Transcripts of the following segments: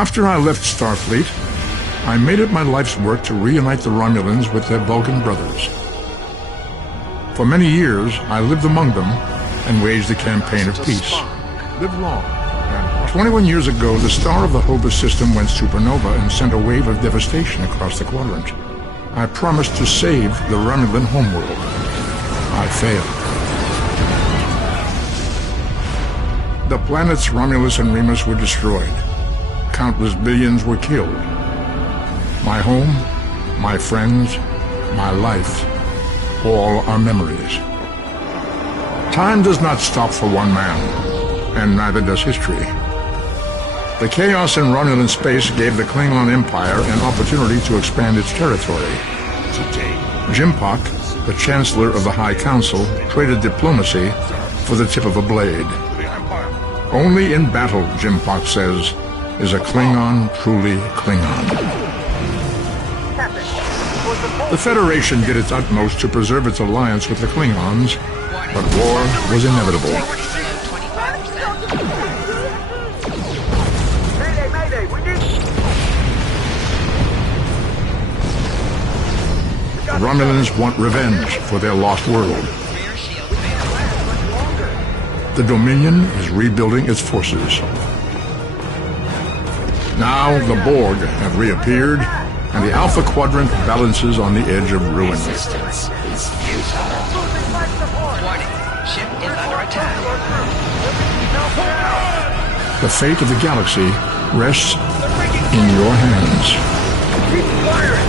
After I left Starfleet, I made it my life's work to reunite the Romulans with their Vulcan brothers. For many years, I lived among them and waged a campaign of peace. Live long. And 21 years ago, the star of the Hova system went supernova and sent a wave of devastation across the quadrant. I promised to save the Romulan homeworld. I failed. The planets Romulus and Remus were destroyed. Countless billions were killed. My home, my friends, my life, all are memories. Time does not stop for one man, and neither does history. The chaos in Romulan space gave the Klingon Empire an opportunity to expand its territory. Jimpak, the Chancellor of the High Council, traded diplomacy for the tip of a blade. Only in battle, Jimpak says, is a Klingon truly Klingon. The Federation did its utmost to preserve its alliance with the Klingons, but war was inevitable. The Romulans want revenge for their lost world. The Dominion is rebuilding its forces. Now the Borg have reappeared, and the Alpha Quadrant balances on the edge of ruin. Resistance is futile. Warning, ship is under attack. The fate of the galaxy rests in your hands. Keep firing!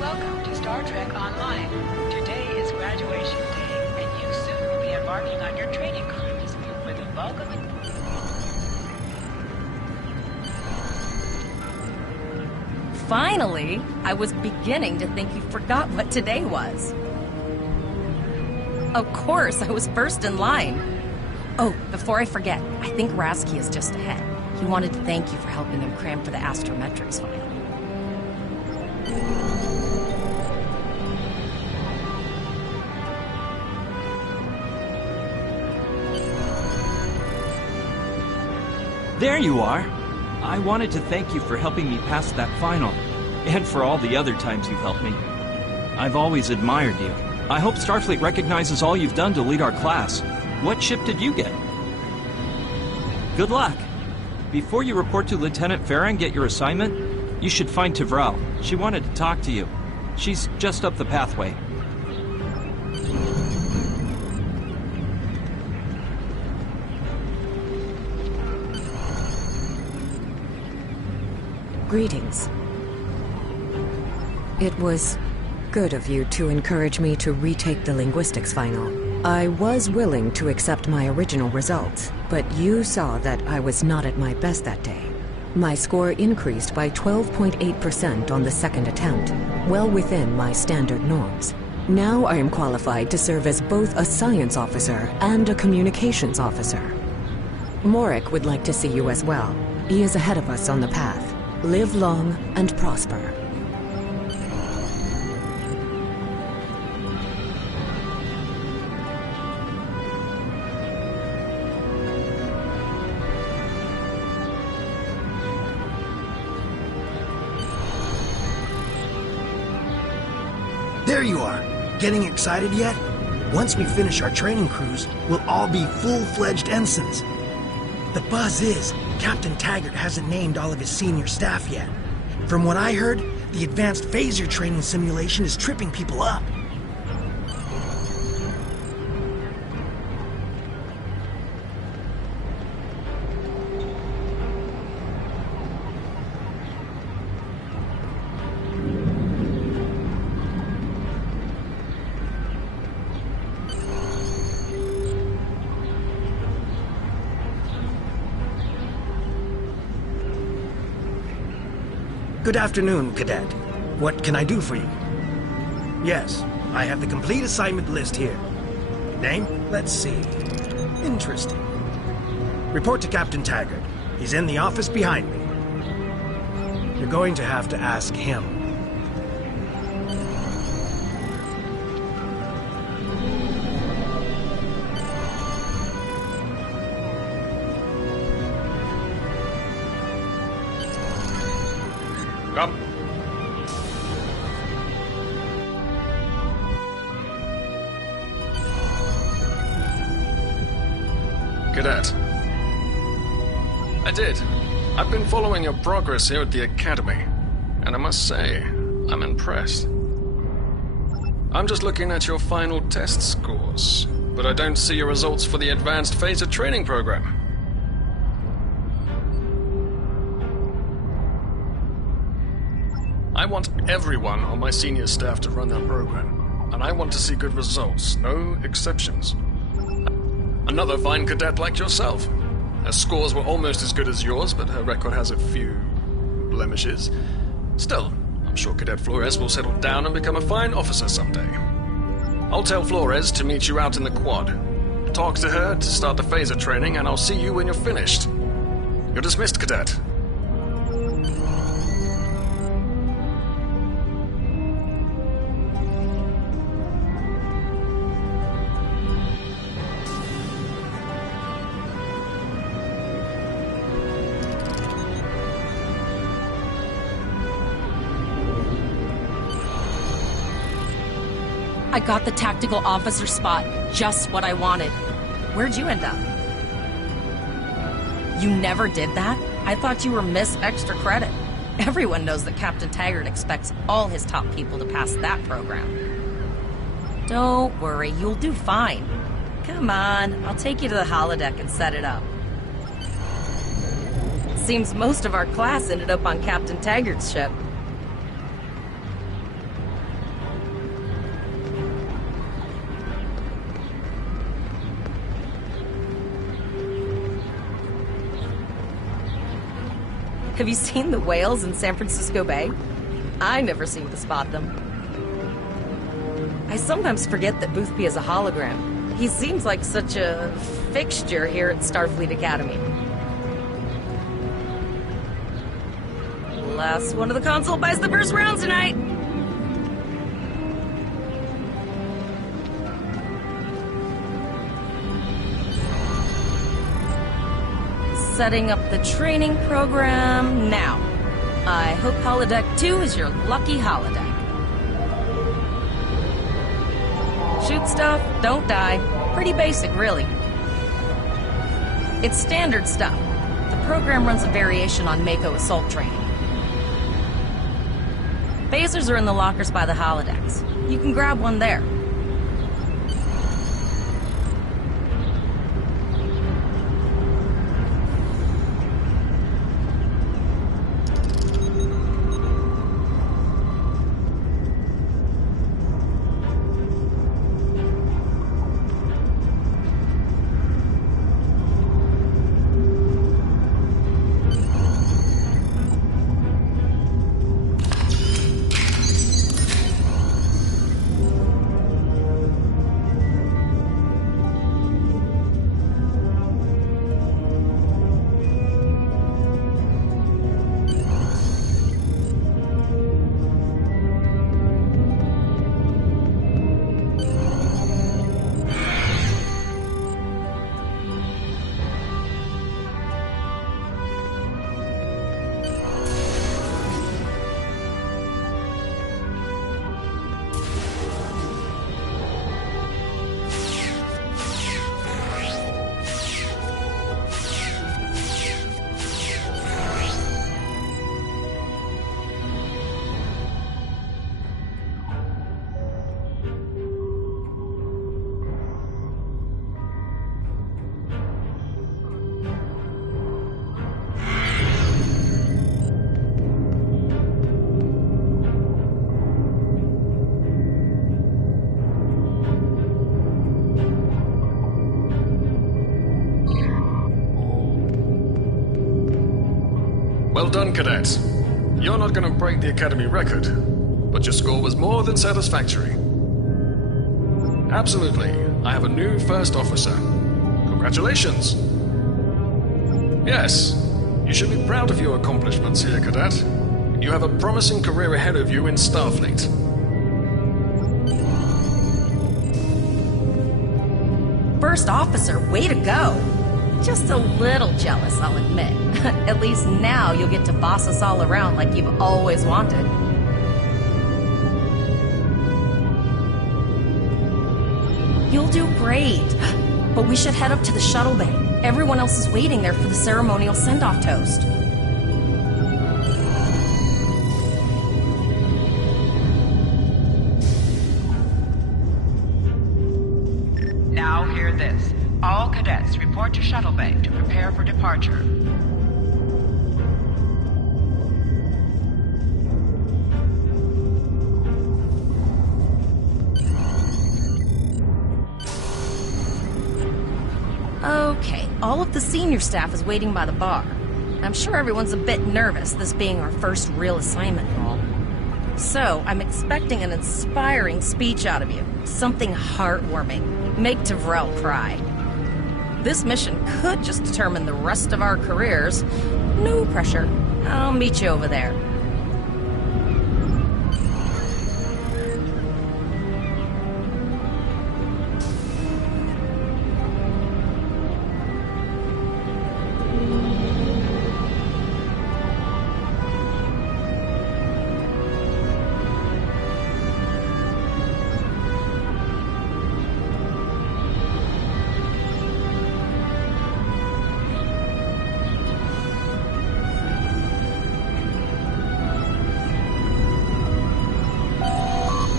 Welcome to Star Trek Online. Today is graduation day, and you soon will be embarking on your training cruise with a Vulcan. Finally! I was beginning to think you forgot what today was. Of course, I was first in line. Oh, before I forget, I think Rasky is just ahead. He wanted to thank you for helping him cram for the astrometrics final. There you are. I wanted to thank you for helping me pass that final, and for all the other times you've helped me. I've always admired you. I hope Starfleet recognizes all you've done to lead our class. What ship did you get? Good luck. Before you report to Lieutenant Farah and get your assignment, you should find Tavral. She wanted to talk to you. She's just up the pathway. Greetings. It was good of you to encourage me to retake the linguistics final. I was willing to accept my original results, but you saw that I was not at my best that day. My score increased by 12.8% on the second attempt, well within my standard norms. Now I am qualified to serve as both a science officer and a communications officer. Morik would like to see you as well. He is ahead of us on the path. Live long and prosper. There you are. Getting excited yet? Once we finish our training cruise, we'll all be full-fledged ensigns. The buzz is, Captain Taggart hasn't named all of his senior staff yet. From what I heard, the advanced phaser training simulation is tripping people up. Good afternoon, Cadet. What can I do for you? Yes, I have the complete assignment list here. Name? Let's see. Interesting. Report to Captain Taggart. He's in the office behind me. You're going to have to ask him. Come. Cadet. I did. I've been following your progress here at the Academy, and I must say, I'm impressed. I'm just looking at your final test scores, but I don't see your results for the Advanced Phaser Training Program. I want everyone on my senior staff to run that program, and I want to see good results, no exceptions. Another fine cadet like yourself. Her scores were almost as good as yours, but her record has a few blemishes. Still, I'm sure Cadet Flores will settle down and become a fine officer someday. I'll tell Flores to meet you out in the quad. Talk to her to start the phaser training, and I'll see you when you're finished. You're dismissed, Cadet. I got the tactical officer spot, just what I wanted. Where'd you end up? You never did that? I thought you were Miss Extra Credit. Everyone knows that Captain Taggart expects all his top people to pass that program. Don't worry, you'll do fine. Come on, I'll take you to the holodeck and set it up. Seems most of our class ended up on Captain Taggart's ship. Have you seen the whales in San Francisco Bay? I never seem to spot them. I sometimes forget that Boothby is a hologram. He seems like such a fixture here at Starfleet Academy. Last one of the console buys the first rounds tonight! Setting up the training program now. I hope Holodeck 2 is your lucky holodeck. Shoot stuff, don't die. Pretty basic, really. It's standard stuff. The program runs a variation on Mako assault training. Phasers are in the lockers by the holodecks. You can grab one there. Well done, cadets. You're not going to break the Academy record, but your score was more than satisfactory. Absolutely. I have a new first officer. Congratulations. Yes, you should be proud of your accomplishments here, cadet. You have a promising career ahead of you in Starfleet. First officer, way to go. Just a little jealous, I'll admit. At least now you'll get to boss us all around like you've always wanted. You'll do great. But we should head up to the shuttle bay. Everyone else is waiting there for the ceremonial send-off toast. Now hear this. All cadets report to shuttle bay to prepare for departure. Okay, all of the senior staff is waiting by the bar. I'm sure everyone's a bit nervous, this being our first real assignment and all. So, I'm expecting an inspiring speech out of you. Something heartwarming. Make Tavrel cry. This mission could just determine the rest of our careers. No pressure. I'll meet you over there.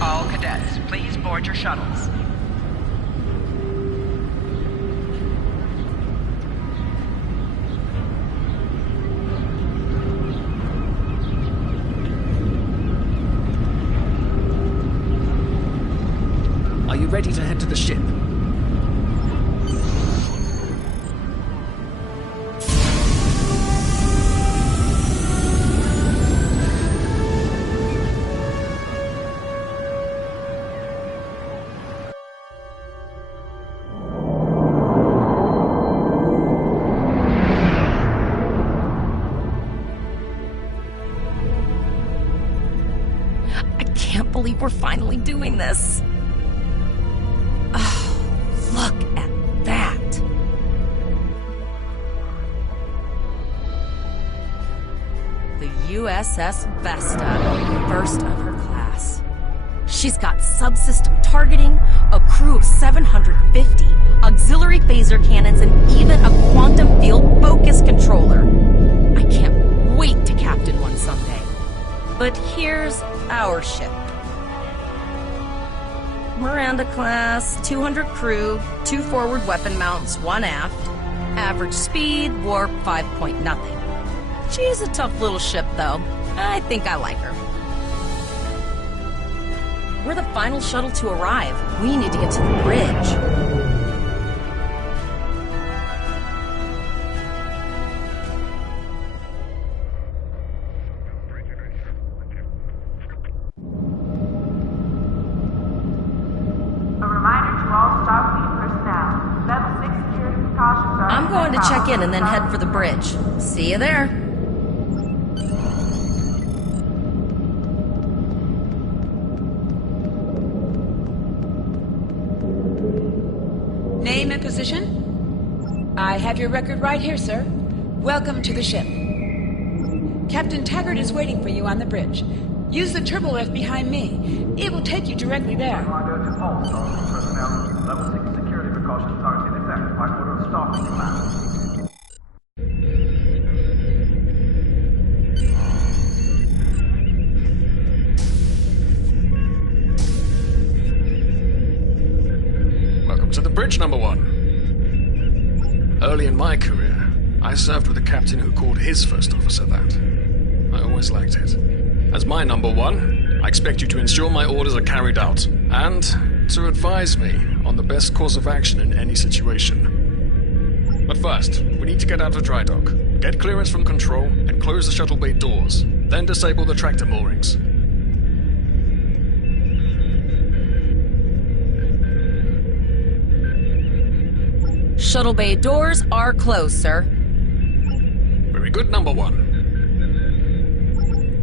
All cadets, please board your shuttles. Are you ready to head to the ship? I can't believe we're finally doing this. Oh, look at that. The USS Vesta, first of her class. She's got subsystem targeting, a crew of 750, auxiliary phaser cannons, and even a quantum field focus controller. I can't wait to captain one someday. But here's our ship. Miranda class, 200 crew, 2 forward weapon mounts, 1 aft. Average speed, warp 5 point nothing. She's a tough little ship, though. I think I like her. We're the final shuttle to arrive. We need to get to the bridge. I'm going to check in and then head for the bridge. See you there. Name and position? I have your record right here, sir. Welcome to the ship. Captain Taggart is waiting for you on the bridge. Use the turbo lift behind me. It will take you directly there. Level 6 security precautions are in effect by order of Starfleet Command. Welcome to the bridge, number 1. Early in my career, I served with a captain who called his first officer that. I always liked it. As my number 1, I expect you to ensure my orders are carried out, and to advise me on the best course of action in any situation. But first, we need to get out of dry dock, get clearance from control, and close the shuttle bay doors, then disable the tractor moorings. Shuttle bay doors are closed, sir. Very good, number 1.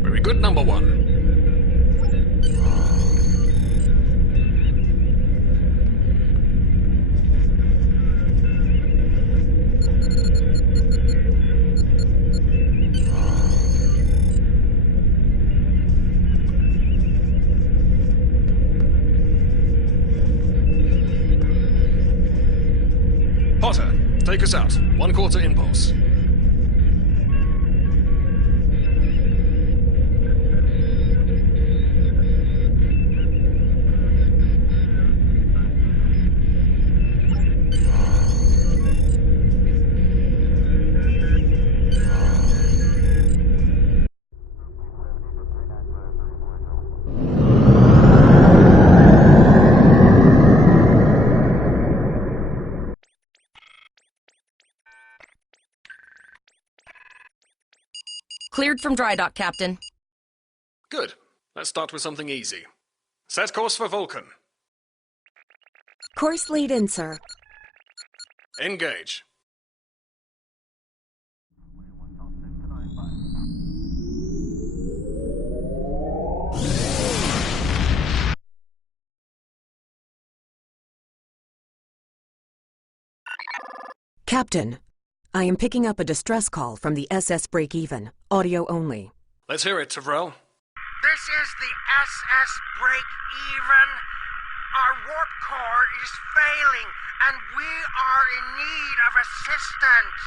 Very good, number 1. Take us out. 1/4 impulse. Cleared from dry dock, Captain. Good. Let's start with something easy. Set course for Vulcan. Course lead in, sir. Engage. Captain, I am picking up a distress call from the SS Break-Even, audio only. Let's hear it, Tyrell. This is the SS Break-Even. Our warp core is failing, and we are in need of assistance.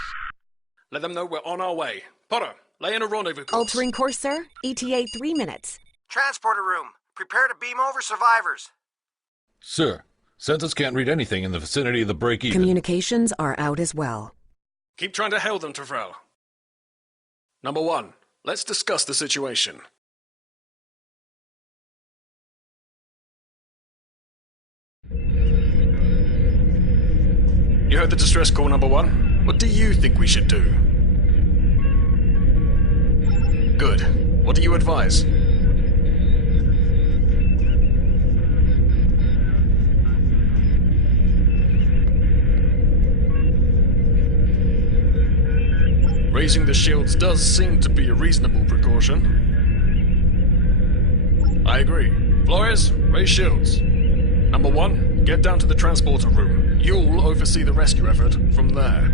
Let them know we're on our way. Potter, lay in a rendezvous course. Altering course, sir. ETA 3 minutes. Transporter room. Prepare to beam over survivors. Sir, Census can't read anything in the vicinity of the break-even. Communications are out as well. Keep trying to hail them, Tyrell. Number 1, let's discuss the situation. You heard the distress call, Number 1. What do you think we should do? Good. What do you advise? Raising the shields does seem to be a reasonable precaution. I agree. Flores, raise shields. Number 1, get down to the transporter room. You'll oversee the rescue effort from there.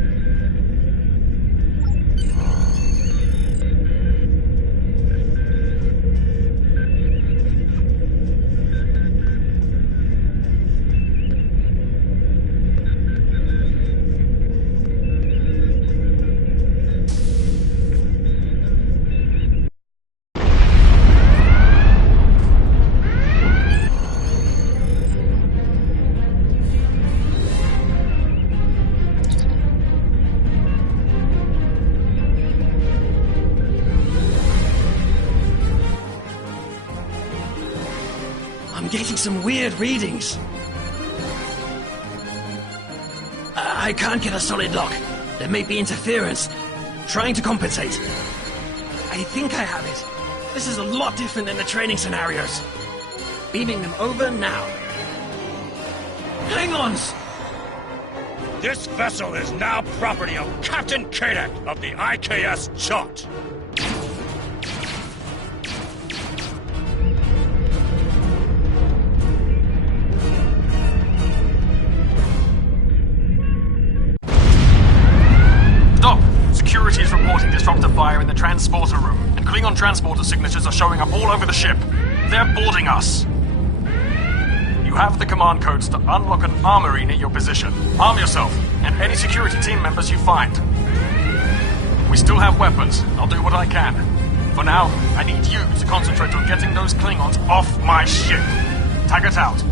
Getting some weird readings. I can't get a solid lock. There may be interference. Trying to compensate. I think I have it. This is a lot different than the training scenarios. Beaming them over now. Hang-ons! This vessel is now property of Captain Kadek of the IKS Chart. Security is reporting disruptor fire in the transporter room, and Klingon transporter signatures are showing up all over the ship. They're boarding us. You have the command codes to unlock an armory near your position. Arm yourself, and any security team members you find. We still have weapons. I'll do what I can. For now, I need you to concentrate on getting those Klingons off my ship. Taggart out.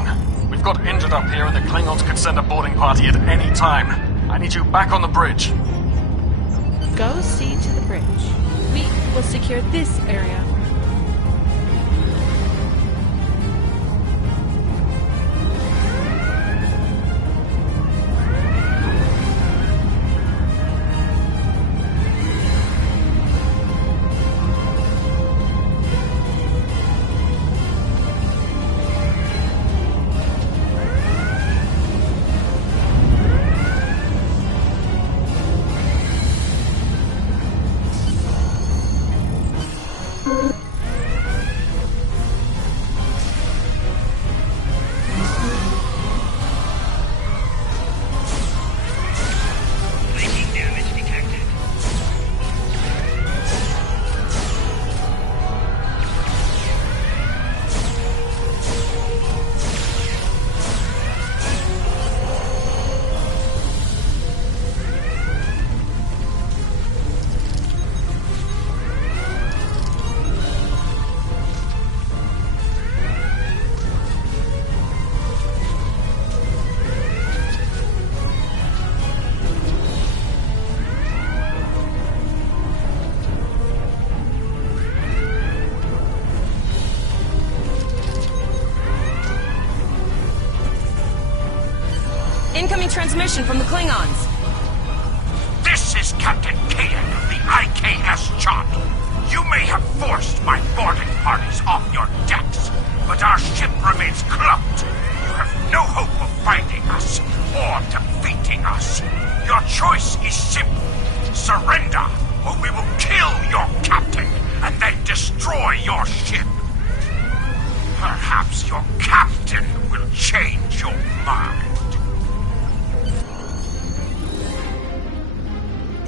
1, we've got injured up here and the Klingons could send a boarding party at any time. I need you back on the bridge. Go see to the bridge. We will secure this area. Incoming transmission from the Klingons. This is Captain Kadek of the IKS Chot. You may have forced my boarding parties off your decks, but our ship remains cloaked. You have no hope of finding us or defeating us. Your choice is simple. Surrender, or we will kill your captain and then destroy your ship. Perhaps your captain will change your mind.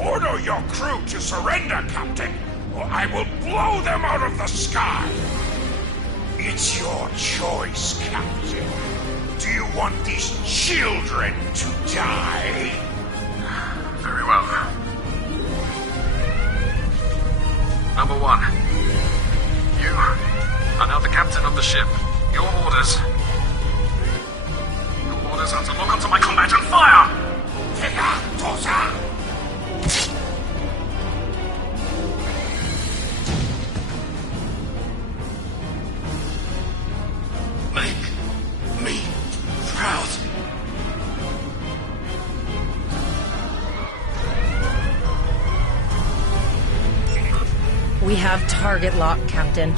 Order your crew to surrender, Captain, or I will blow them out of the sky. It's your choice, Captain. Do you want these children to die? Very well. Number 1. You are now the captain of the ship. Your orders are to lock onto my combat and fire! Make me proud. We have target lock, Captain.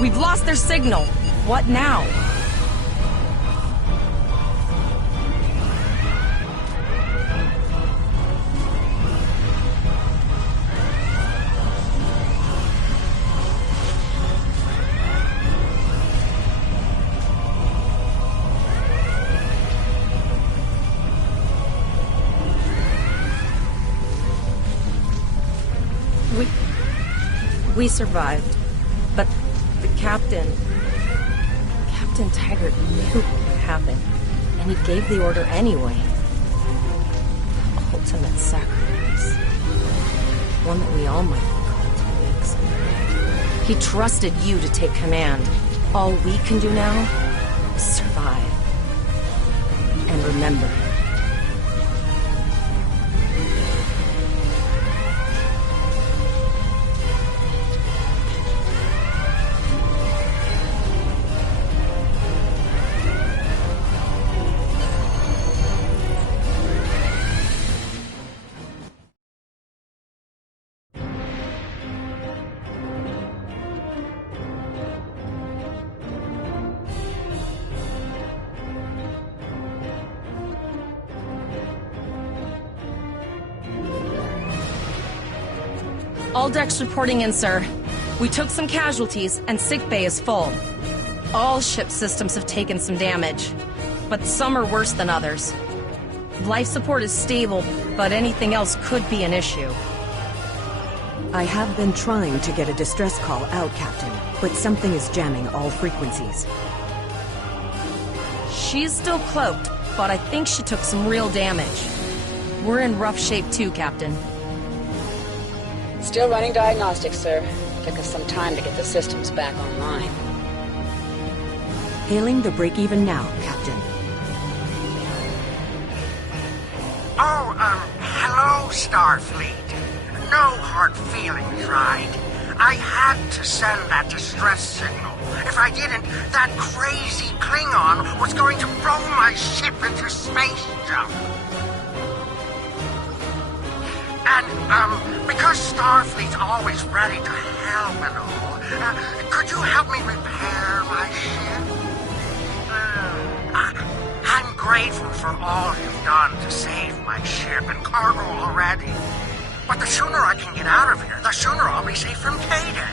We've lost their signal. What now? We survived, but the Captain Taggart knew what would happen, and he gave the order anyway. Ultimate sacrifice. One that we all might be called to make someday. He trusted you to take command. All we can do now is survive. And remember. All decks reporting in, sir. We took some casualties, and sickbay is full. All ship systems have taken some damage, but some are worse than others. Life support is stable, but anything else could be an issue. I have been trying to get a distress call out, Captain, but something is jamming all frequencies. She's still cloaked, but I think she took some real damage. We're in rough shape too, Captain. Still running diagnostics, sir. Took us some time to get the systems back online. Hailing the break-even now, Captain. Oh, hello, Starfleet. No hard feelings, right? I had to send that distress signal. If I didn't, that crazy Klingon was going to blow my ship into space junk. And, because Starfleet's always ready to help and all, could you help me repair my ship? I'm grateful for all you've done to save my ship and cargo already. But the sooner I can get out of here, the sooner I'll be safe from K-Day.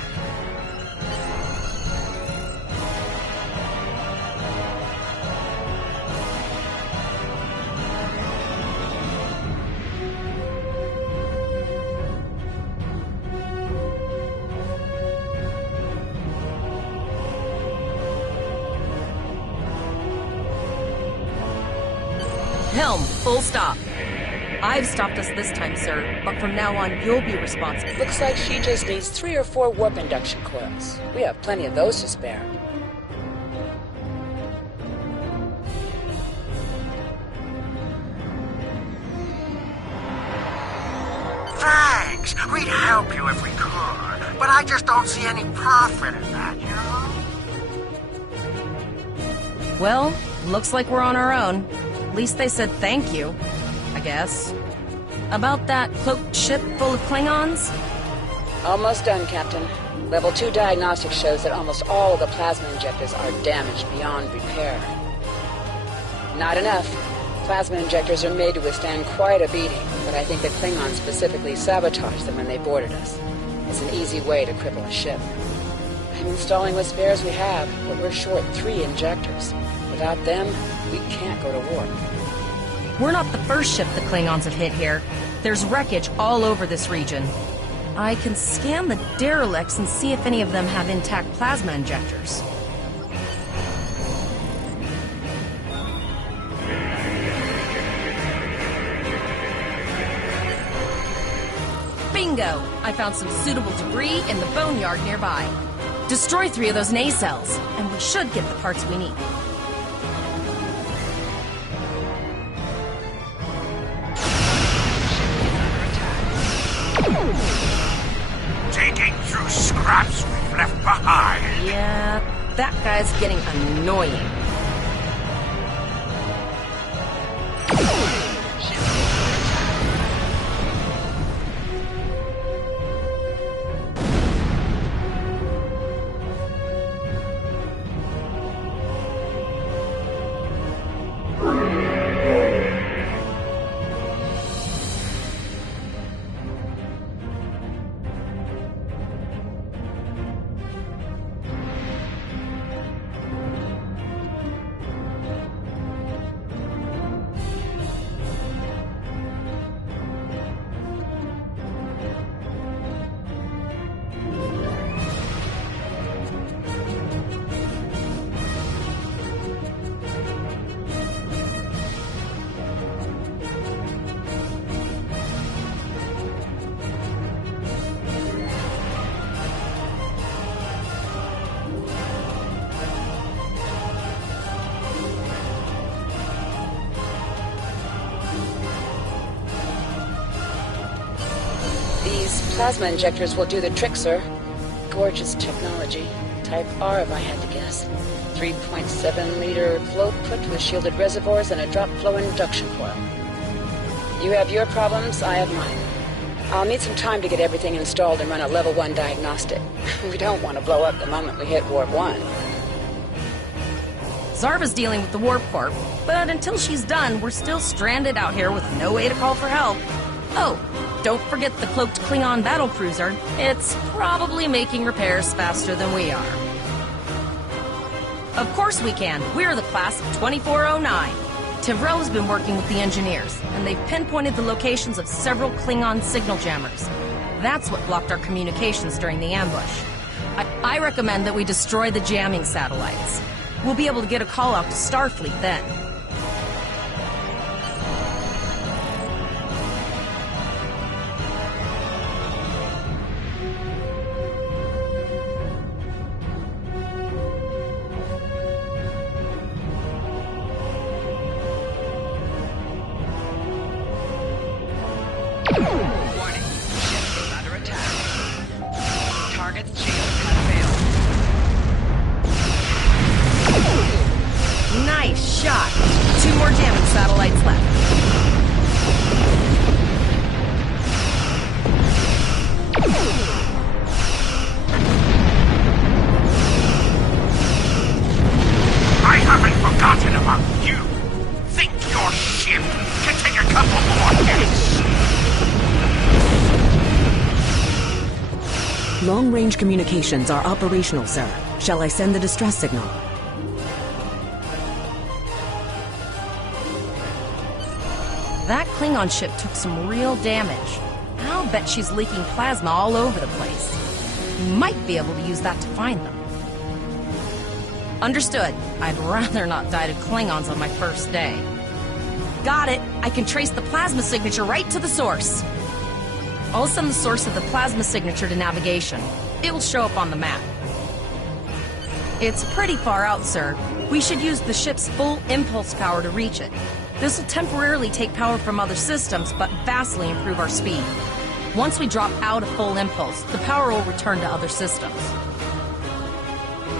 Helm, full stop. I've stopped us this time, sir, but from now on, you'll be responsible. Looks like she just needs 3 or 4 warp induction coils. We have plenty of those to spare. Thanks. We'd help you if we could, but I just don't see any profit in that, you know? Well, looks like we're on our own. At least they said thank you, I guess. About that cloaked ship full of Klingons? Almost done, Captain. Level 2 diagnostics shows that almost all of the plasma injectors are damaged beyond repair. Not enough. Plasma injectors are made to withstand quite a beating, but I think the Klingons specifically sabotaged them when they boarded us. It's an easy way to cripple a ship. I'm installing what spares we have, but we're short 3 injectors. Without them, we can't go to warp. We're not the first ship the Klingons have hit here. There's wreckage all over this region. I can scan the derelicts and see if any of them have intact plasma injectors. Bingo! I found some suitable debris in the boneyard nearby. Destroy 3 of those nacelles, and we should get the parts we need. Digging through scraps we've left behind. Yeah, that guy's getting annoying. Plasma injectors will do the trick, sir. Gorgeous technology. Type R, if I had to guess. 3.7-liter flow put with shielded reservoirs and a drop flow induction coil. You have your problems, I have mine. I'll need some time to get everything installed and run a level 1 diagnostic. We don't want to blow up the moment we hit warp 1. Zarva's dealing with the warp core, but until she's done, we're still stranded out here with no way to call for help. Oh, don't forget the cloaked Klingon battlecruiser. It's probably making repairs faster than we are. Of course we can. We're the class of 2409. Tivrel has been working with the engineers, and they've pinpointed the locations of several Klingon signal jammers. That's what blocked our communications during the ambush. I recommend that we destroy the jamming satellites. We'll be able to get a call out to Starfleet then. Warning, ship is under attack. Target's shields have failed. Nice shot. 2 more jamming satellites left. I haven't forgotten about you. Think your ship can take a couple more hits. Long-range communications are operational, sir. Shall I send the distress signal? That Klingon ship took some real damage. I'll bet she's leaking plasma all over the place. We might be able to use that to find them. Understood. I'd rather not die to Klingons on my first day. Got it. I can trace the plasma signature right to the source. I'll send the source of the plasma signature to navigation. It'll show up on the map. It's pretty far out, sir. We should use the ship's full impulse power to reach it. This will temporarily take power from other systems, but vastly improve our speed. Once we drop out of full impulse, the power will return to other systems.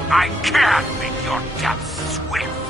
I can make your death swift.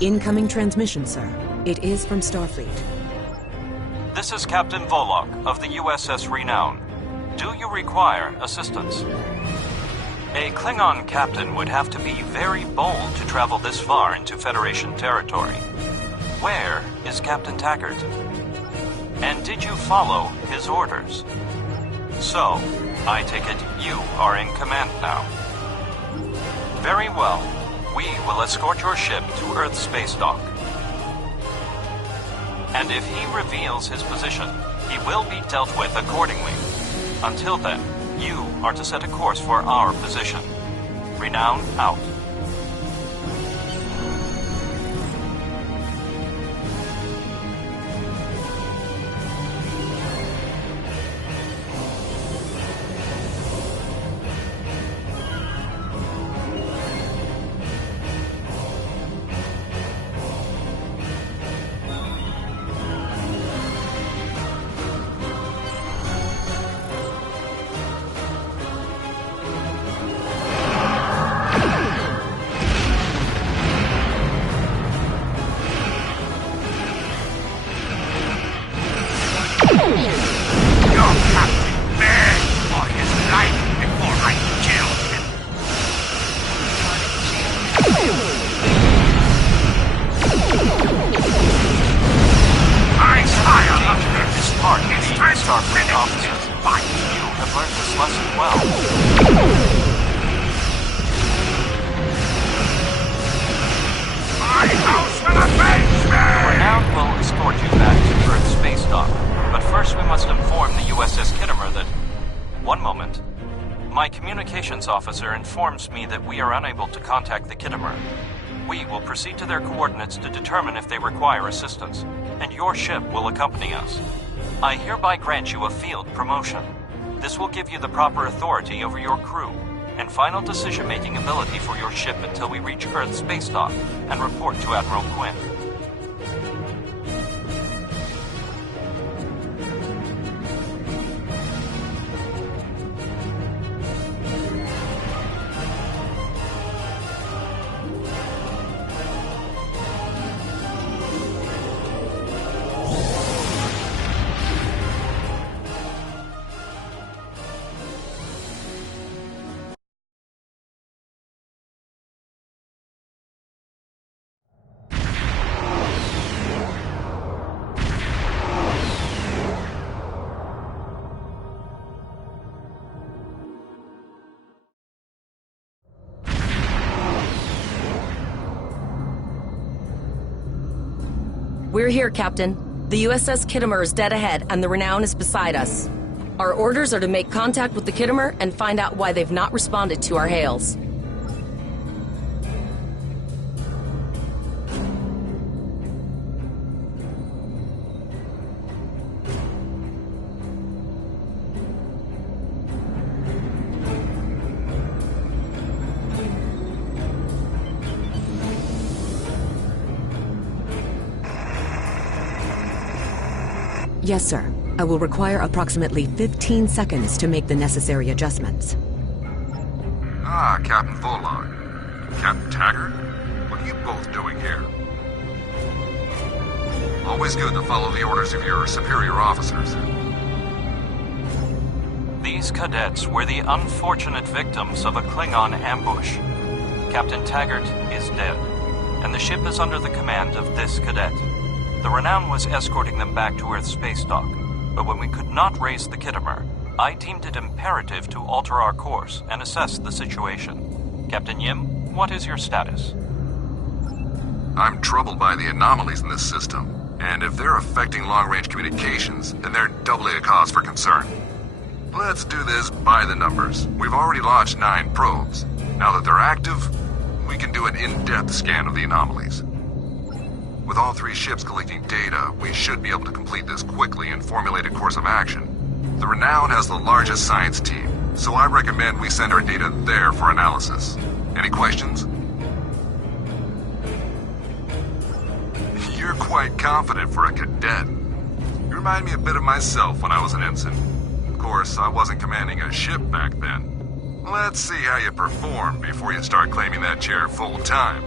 Incoming transmission, sir. It is from Starfleet. This is Captain Volok of the USS Renown. Do you require assistance? A Klingon captain would have to be very bold to travel this far into Federation territory. Where is Captain Taggart? And did you follow his orders? So, I take it you are in command now. Very well. We will escort your ship to Earth space dock. And if he reveals his position, he will be dealt with accordingly. Until then, you are to set a course for our position. Renown out. Officer informs me that we are unable to contact the Kittimer. We will proceed to their coordinates to determine if they require assistance, and your ship will accompany us. I hereby grant you a field promotion. This will give you the proper authority over your crew, and final decision-making ability for your ship until we reach Earth space dock and report to Admiral Quinn. We're here, Captain. The USS Kittimer is dead ahead, and the Renown is beside us. Our orders are to make contact with the Kittimer and find out why they've not responded to our hails. Yes, sir. I will require approximately 15 seconds to make the necessary adjustments. Ah, Captain Volog. Captain Taggart? What are you both doing here? Always good to follow the orders of your superior officers. These cadets were the unfortunate victims of a Klingon ambush. Captain Taggart is dead, and the ship is under the command of this cadet. The Renown was escorting them back to Earth space dock, but when we could not raise the Kittimer, I deemed it imperative to alter our course and assess the situation. Captain Yim, what is your status? I'm troubled by the anomalies in this system, and if they're affecting long-range communications, then they're doubly a cause for concern. Let's do this by the numbers. We've already launched 9 probes. Now that they're active, we can do an in-depth scan of the anomalies. With all 3 ships collecting data, we should be able to complete this quickly and formulate a course of action. The Renown has the largest science team, so I recommend we send our data there for analysis. Any questions? You're quite confident for a cadet. You remind me a bit of myself when I was an ensign. Of course, I wasn't commanding a ship back then. Let's see how you perform before you start claiming that chair full-time.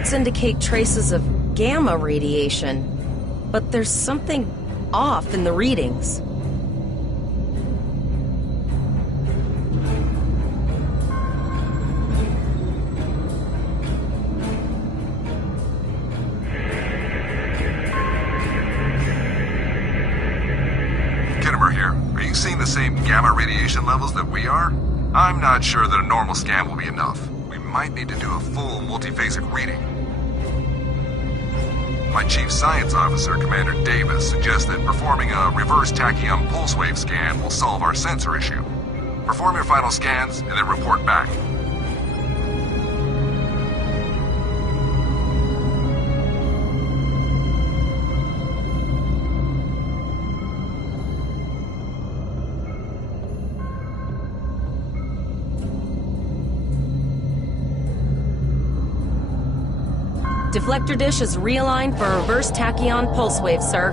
reports indicate traces of gamma radiation, but there's something off in the readings. Kittimer here. Are you seeing the same gamma radiation levels that we are? I'm not sure that a normal scan will be enough. We might need to do a full multiphasic reading. My chief science officer, Commander Davis, suggests that performing a reverse tachyon pulse wave scan will solve our sensor issue. Perform your final scans and then report back. Deflector dish is realigned for reverse tachyon pulse wave, sir.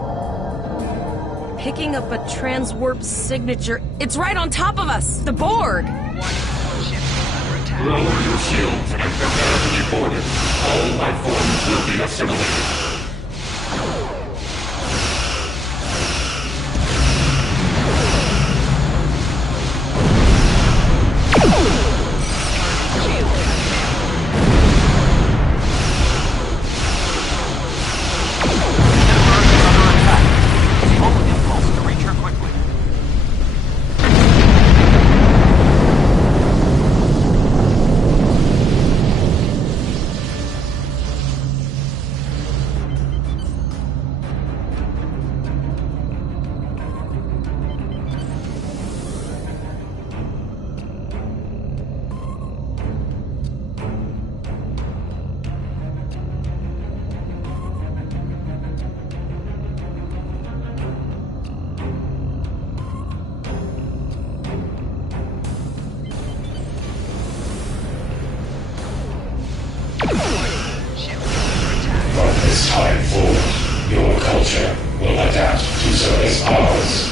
Picking up a transwarp signature. It's right on top of us! The Borg! Lower your shields and prepare to be boarded. All life forms will be assimilated. Time forward, your culture will adapt to service ours.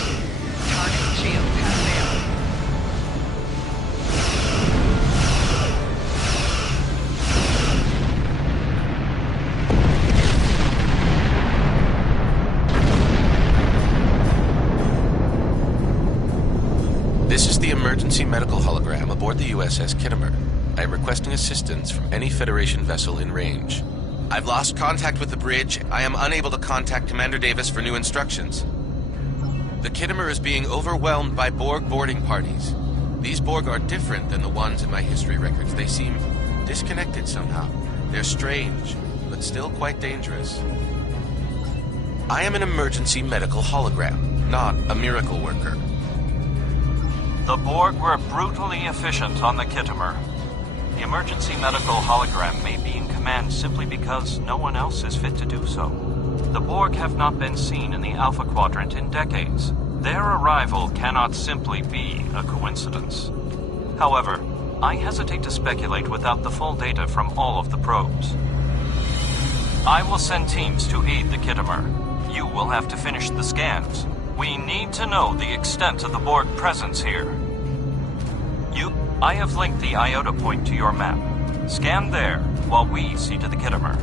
Target shield has failed. This is the emergency medical hologram aboard the USS Kittimer. I am requesting assistance from any Federation vessel in range. I've lost contact with the bridge. I am unable to contact Commander Davis for new instructions. The Kittimer is being overwhelmed by Borg boarding parties. These Borg are different than the ones in my history records. They seem disconnected somehow. They're strange, but still quite dangerous. I am an emergency medical hologram, not a miracle worker. The Borg were brutally efficient on the Kittimer. The emergency medical hologram may be in command simply because no one else is fit to do so. The Borg have not been seen in the Alpha Quadrant in decades. Their arrival cannot simply be a coincidence. However, I hesitate to speculate without the full data from all of the probes. I will send teams to aid the Kittimer. You will have to finish the scans. We need to know the extent of the Borg presence here. I have linked the Iota point to your map. Scan there while we see to the Kittimer.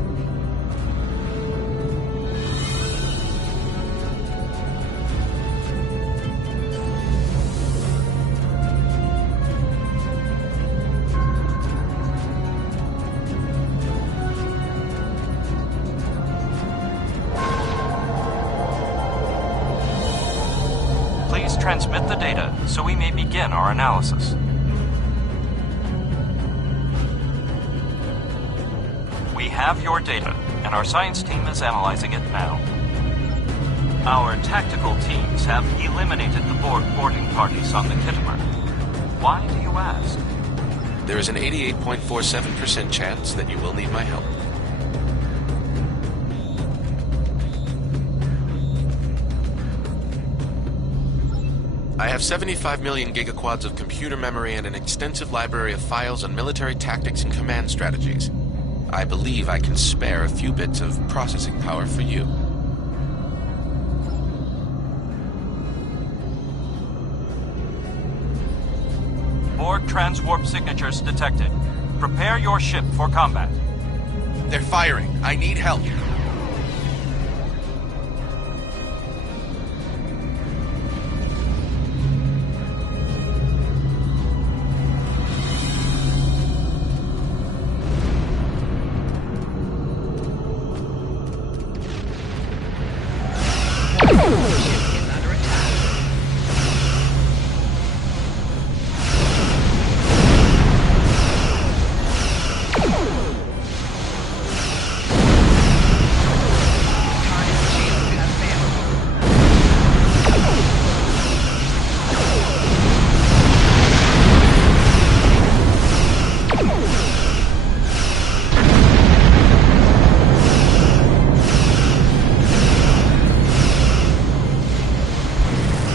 Please transmit the data so we may begin our analysis. We have your data, and our science team is analyzing it now. Our tactical teams have eliminated the Borg boarding parties on the Kittimer. Why do you ask? There is an 88.47% chance that you will need my help. I have 75 million gigaquads of computer memory and an extensive library of files on military tactics and command strategies. I believe I can spare a few bits of processing power for you. Borg transwarp signatures detected. Prepare your ship for combat. They're firing. I need help.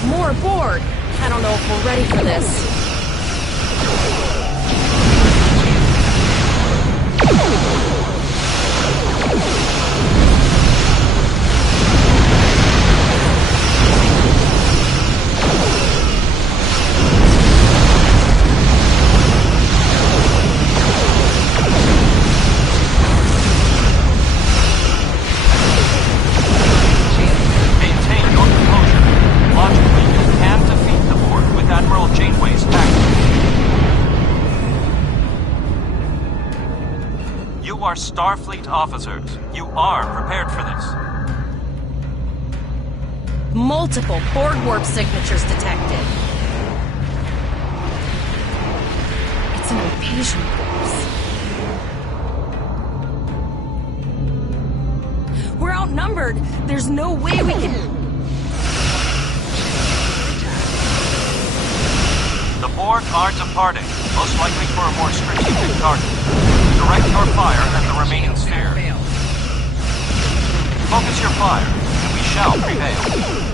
More Borg! I don't know if we're ready for this. You are Starfleet officers. You are prepared for this. Multiple Borg warp signatures detected. It's an invasion force. We're outnumbered. There's no way we can... The Borg are departing, most likely for a more strategic target. Direct your fire at the remaining sphere. Focus your fire, and we shall prevail.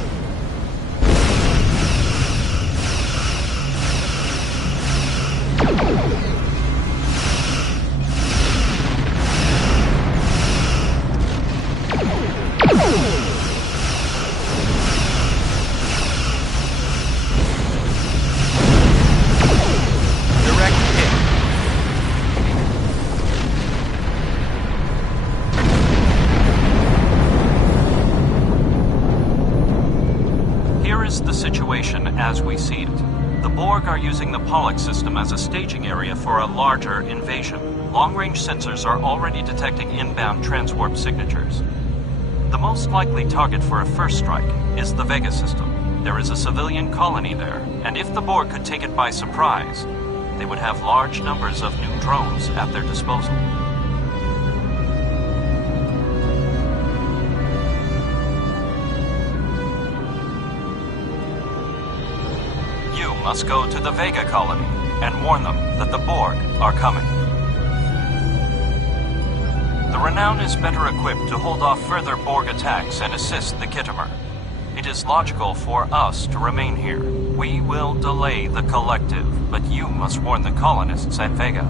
The situation as we see it. The Borg are using the Pollux system as a staging area for a larger invasion. Long-range sensors are already detecting inbound transwarp signatures. The most likely target for a first strike is the Vega system. There is a civilian colony there, and if the Borg could take it by surprise, they would have large numbers of new drones at their disposal. Must go to the Vega colony and warn them that the Borg are coming. The Renown is better equipped to hold off further Borg attacks and assist the Khitomer. It is logical for us to remain here. We will delay the Collective, but you must warn the colonists at Vega.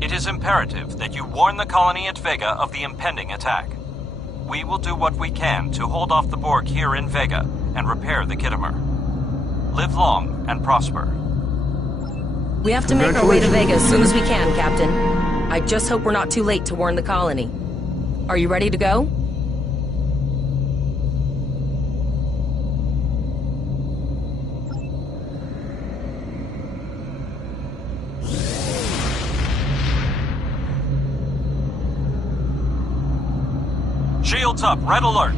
It is imperative that you warn the colony at Vega of the impending attack. We will do what we can to hold off the Borg here in Vega and repair the Khitomer. Live long and prosper. We have to make our way to Vega as soon as we can, Captain. I just hope we're not too late to warn the colony. Are you ready to go? Shields up, red alert.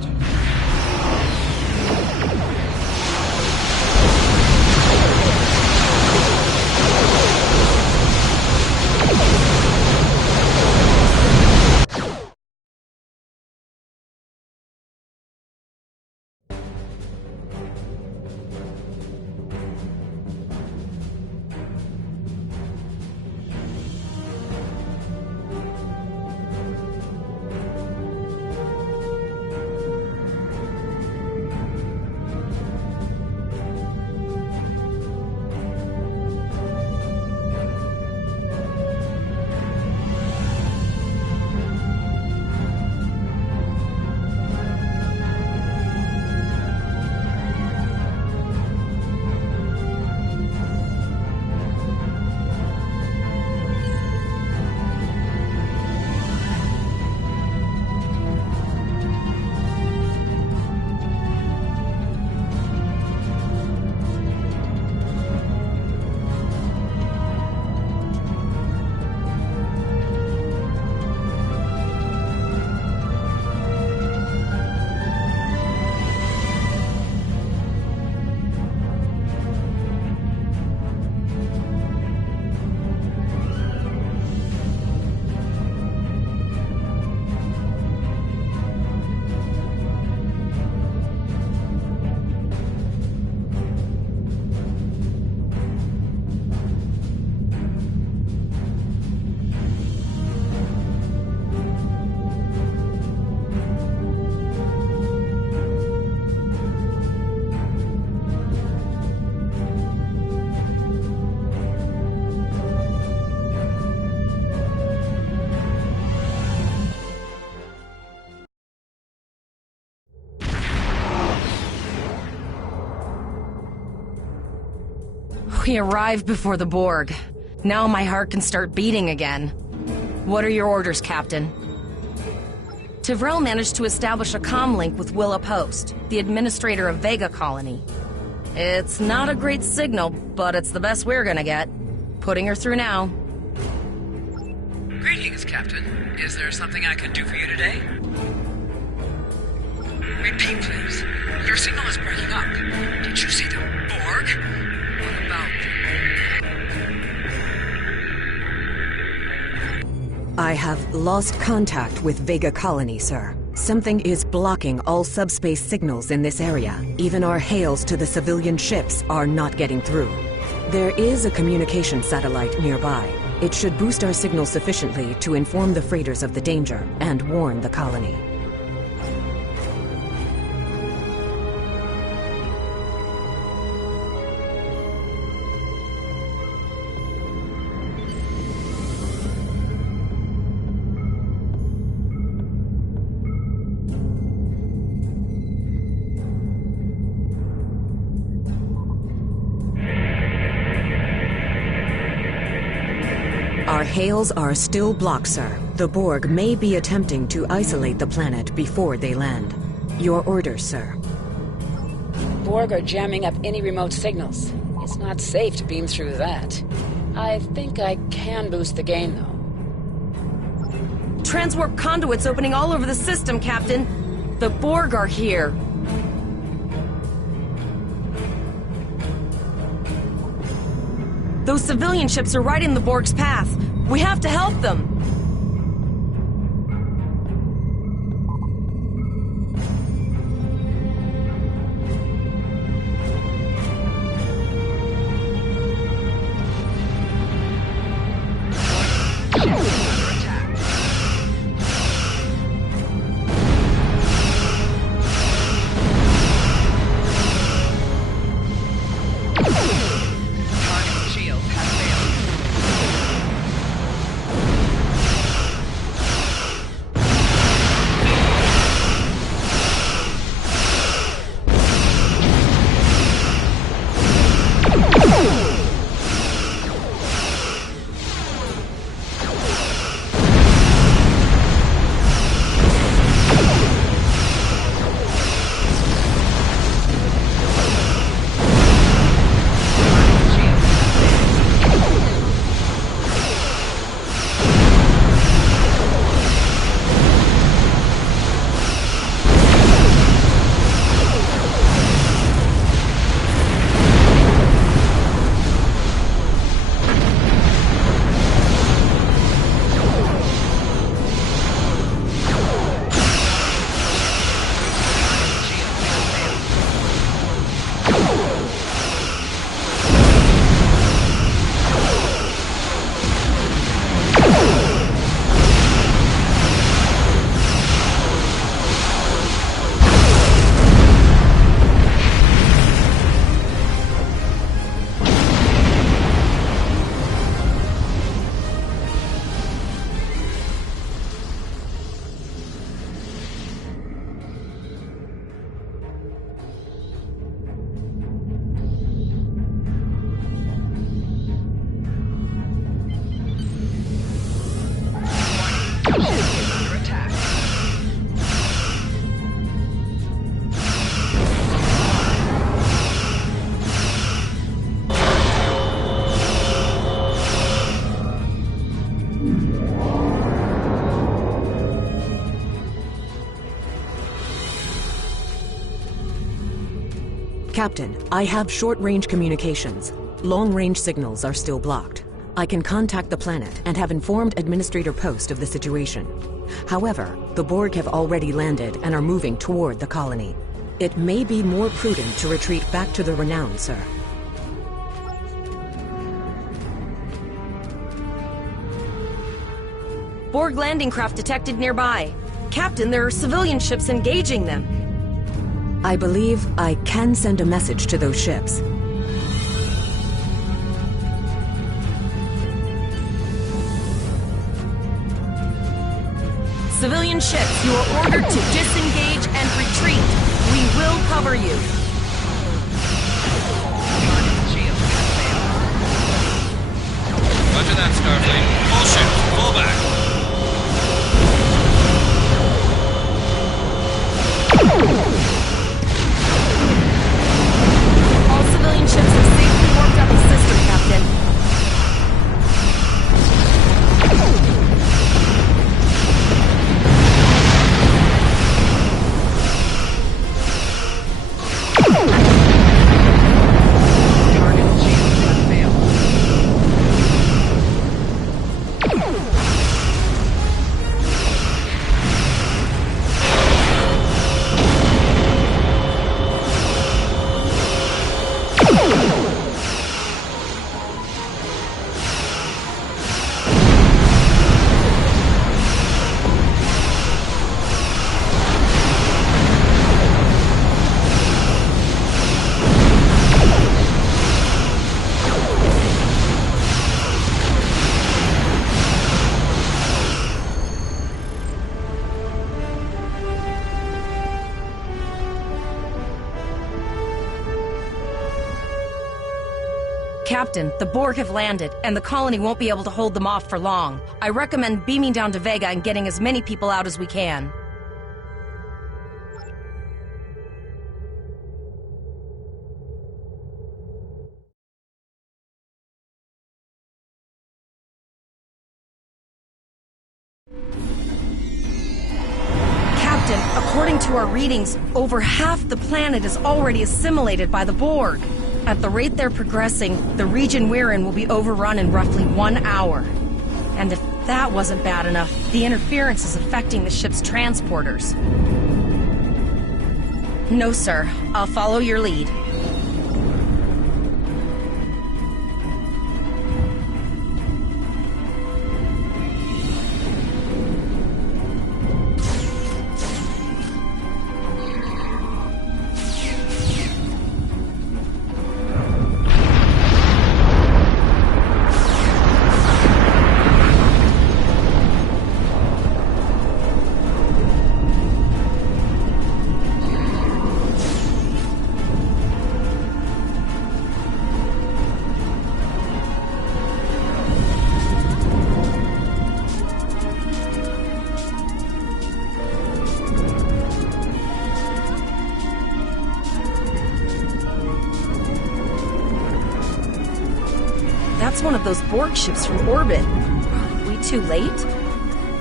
We arrived before the Borg. Now my heart can start beating again. What are your orders, Captain? Tivrell managed to establish a comm link with Willa Post, the administrator of Vega Colony. It's not a great signal, but it's the best we're gonna get. Putting her through now. Greetings, Captain. Is there something I can do for you today? Repeat, please. Your signal is breaking up. Did you see the Borg? What about... I have lost contact with Vega Colony, sir. Something is blocking all subspace signals in this area. Even our hails to the civilian ships are not getting through. There is a communication satellite nearby. It should boost our signal sufficiently to inform the freighters of the danger and warn the colony. Our hails are still blocked, sir. The Borg may be attempting to isolate the planet before they land. Your orders, sir. Borg are jamming up any remote signals. It's not safe to beam through that. I think I can boost the gain, though. Transwarp conduits opening all over the system, Captain. The Borg are here. Those civilian ships are right in the Borg's path. We have to help them. Captain, I have short-range communications. Long-range signals are still blocked. I can contact the planet and have informed Administrator Post of the situation. However, the Borg have already landed and are moving toward the colony. It may be more prudent to retreat back to the Renown, sir. Borg landing craft detected nearby. Captain, there are civilian ships engaging them. I believe I can send a message to those ships. Civilian ships, you are ordered to disengage and retreat. We will cover you. Roger that, Starfleet. Full shift. Pull back. All civilian ships have safely warped out the system, Captain. Captain, the Borg have landed, and the colony won't be able to hold them off for long. I recommend beaming down to Vega and getting as many people out as we can. Captain, according to our readings, over half the planet is already assimilated by the Borg. At the rate they're progressing, the region we're in will be overrun in roughly 1 hour. And if that wasn't bad enough, the interference is affecting the ship's transporters. No, sir. I'll follow your lead. That's one of those Borg ships from orbit. Are we too late?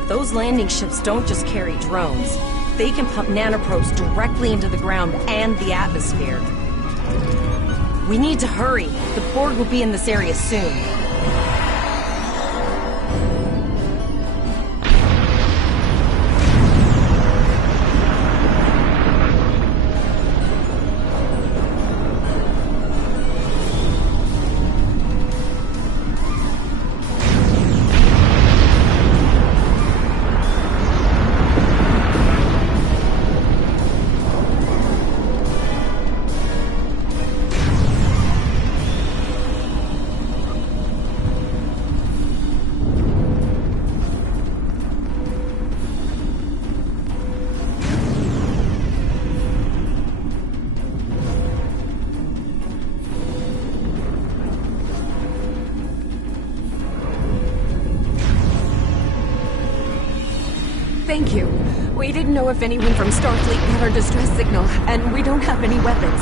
Those landing ships don't just carry drones. They can pump nanoprobes directly into the ground and the atmosphere. We need to hurry. The Borg will be in this area soon. Thank you. We didn't know if anyone from Starfleet got our distress signal, and we don't have any weapons.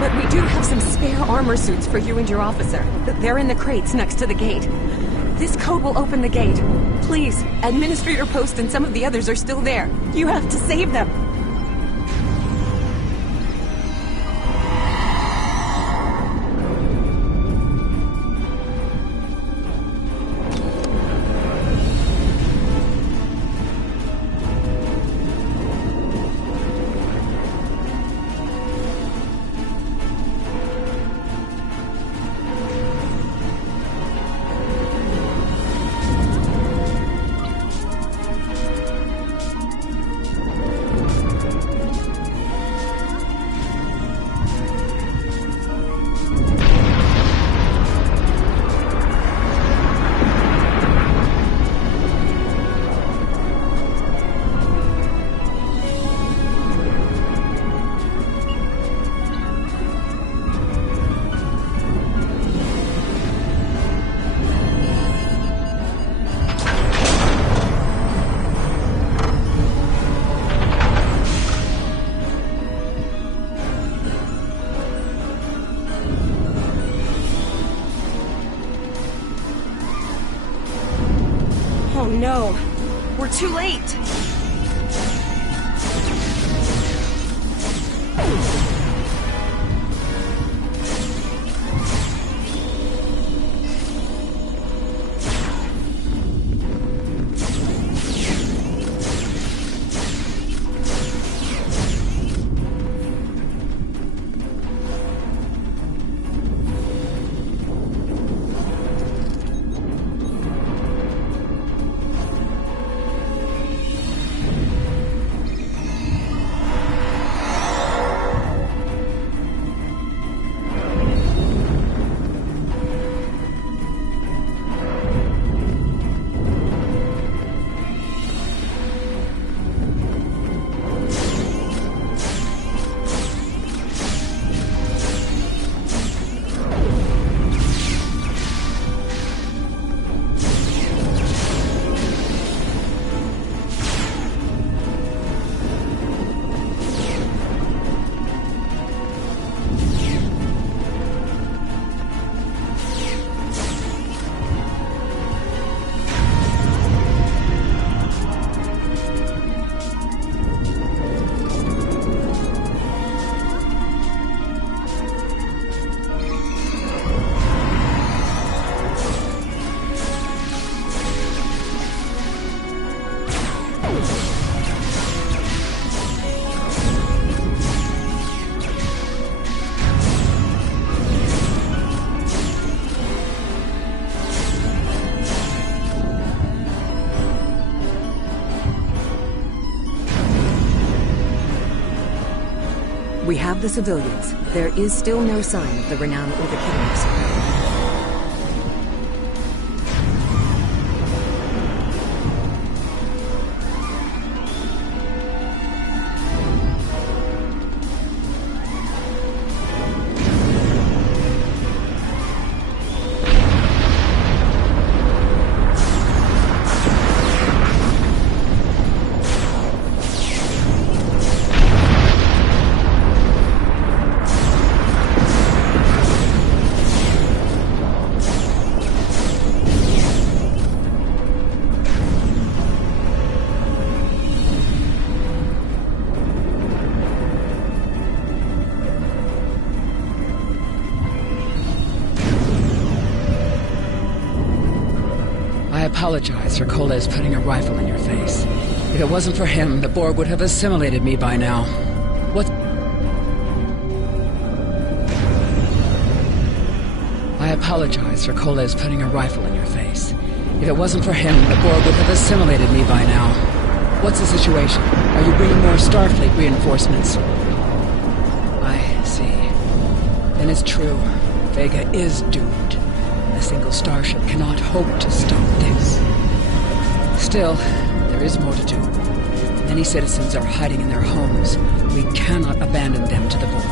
But we do have some spare armor suits for you and your officer. They're in the crates next to the gate. This code will open the gate. Please, Administrator Post and some of the others are still there. You have to save them. too late. We have the civilians. There is still no sign of the Renown or the killers. I apologize for Koles putting a rifle in your face. If it wasn't for him, the Borg would have assimilated me by now. What? I apologize for Koles putting a rifle in your face. If it wasn't for him, the Borg would have assimilated me by now. What's the situation? Are you bringing more Starfleet reinforcements? I see. Then it's true. Vega is doomed. A single starship cannot hope to stop this. Still, there is more to do. Many citizens are hiding in their homes. We cannot abandon them to the Borg.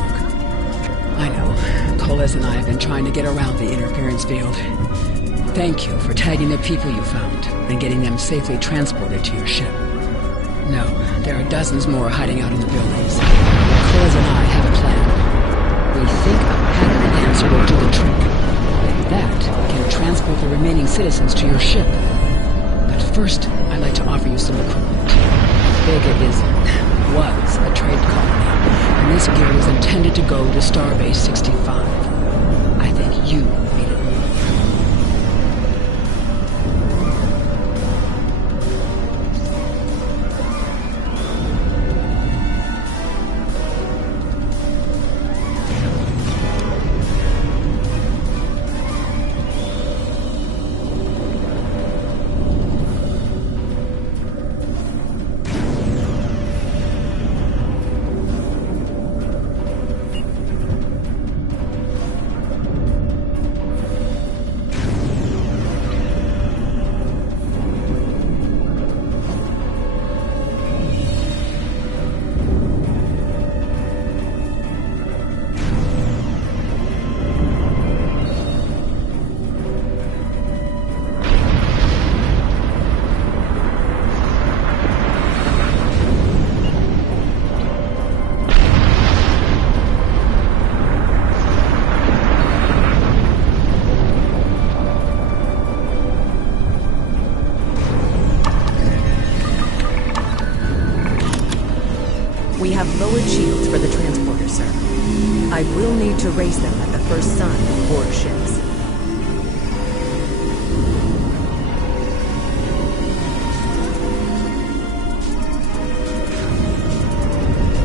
I know. Koles and I have been trying to get around the interference field. Thank you for tagging the people you found and getting them safely transported to your ship. No, there are dozens more hiding out in the buildings. Koles and I have a plan. We think a pattern answer will do the trick. That can transport the remaining citizens to your ship. But first, I'd like to offer you some equipment. Vega was a trade colony, and this gear was intended to go to Starbase 65. I think you need it more. We have lowered shields for the transporter, sir. I will need to raise them at the first sign of Borg ships.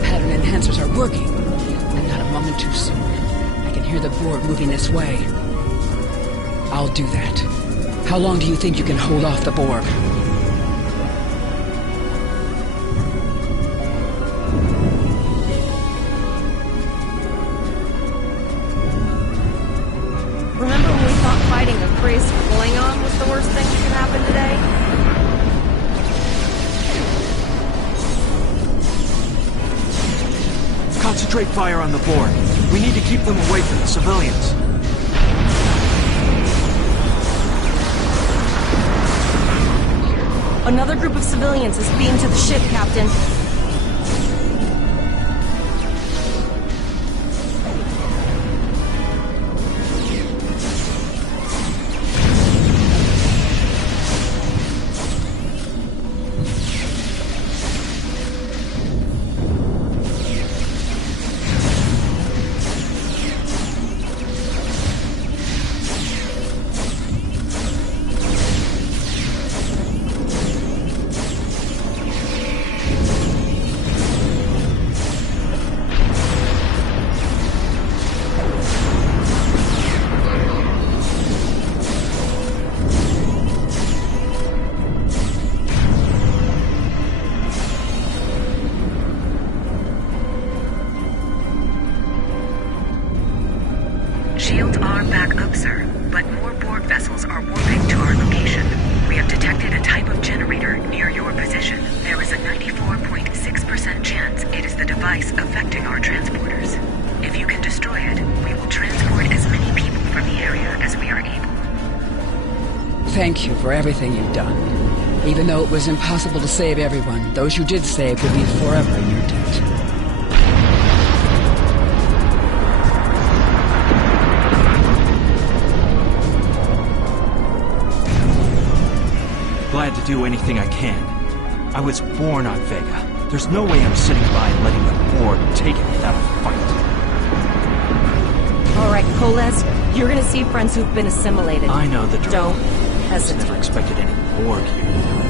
Pattern enhancers are working, and not a moment too soon. I can hear the Borg moving this way. I'll do that. How long do you think you can hold off the Borg? Remember when we thought fighting a crazed Klingon was the worst thing that could happen today? Concentrate fire on the Borg. We need to keep them away from the civilians. Another group of civilians is beamed to the ship, Captain. Shields are back up, sir, but more Borg vessels are warping to our location. We have detected a type of generator near your position. There is a 94.6% chance it is the device affecting our transporters. If you can destroy it, we will transport as many people from the area as we are able. Thank you for everything you've done. Even though it was impossible to save everyone, those you did save will be forever in your debt. Glad to do anything I can. I was born on Vega. There's no way I'm sitting by and letting the Borg take it without a fight. All right, Koles, you're gonna see friends who've been assimilated. I know the drill. Don't I hesitate. never expected any Borg here, you know.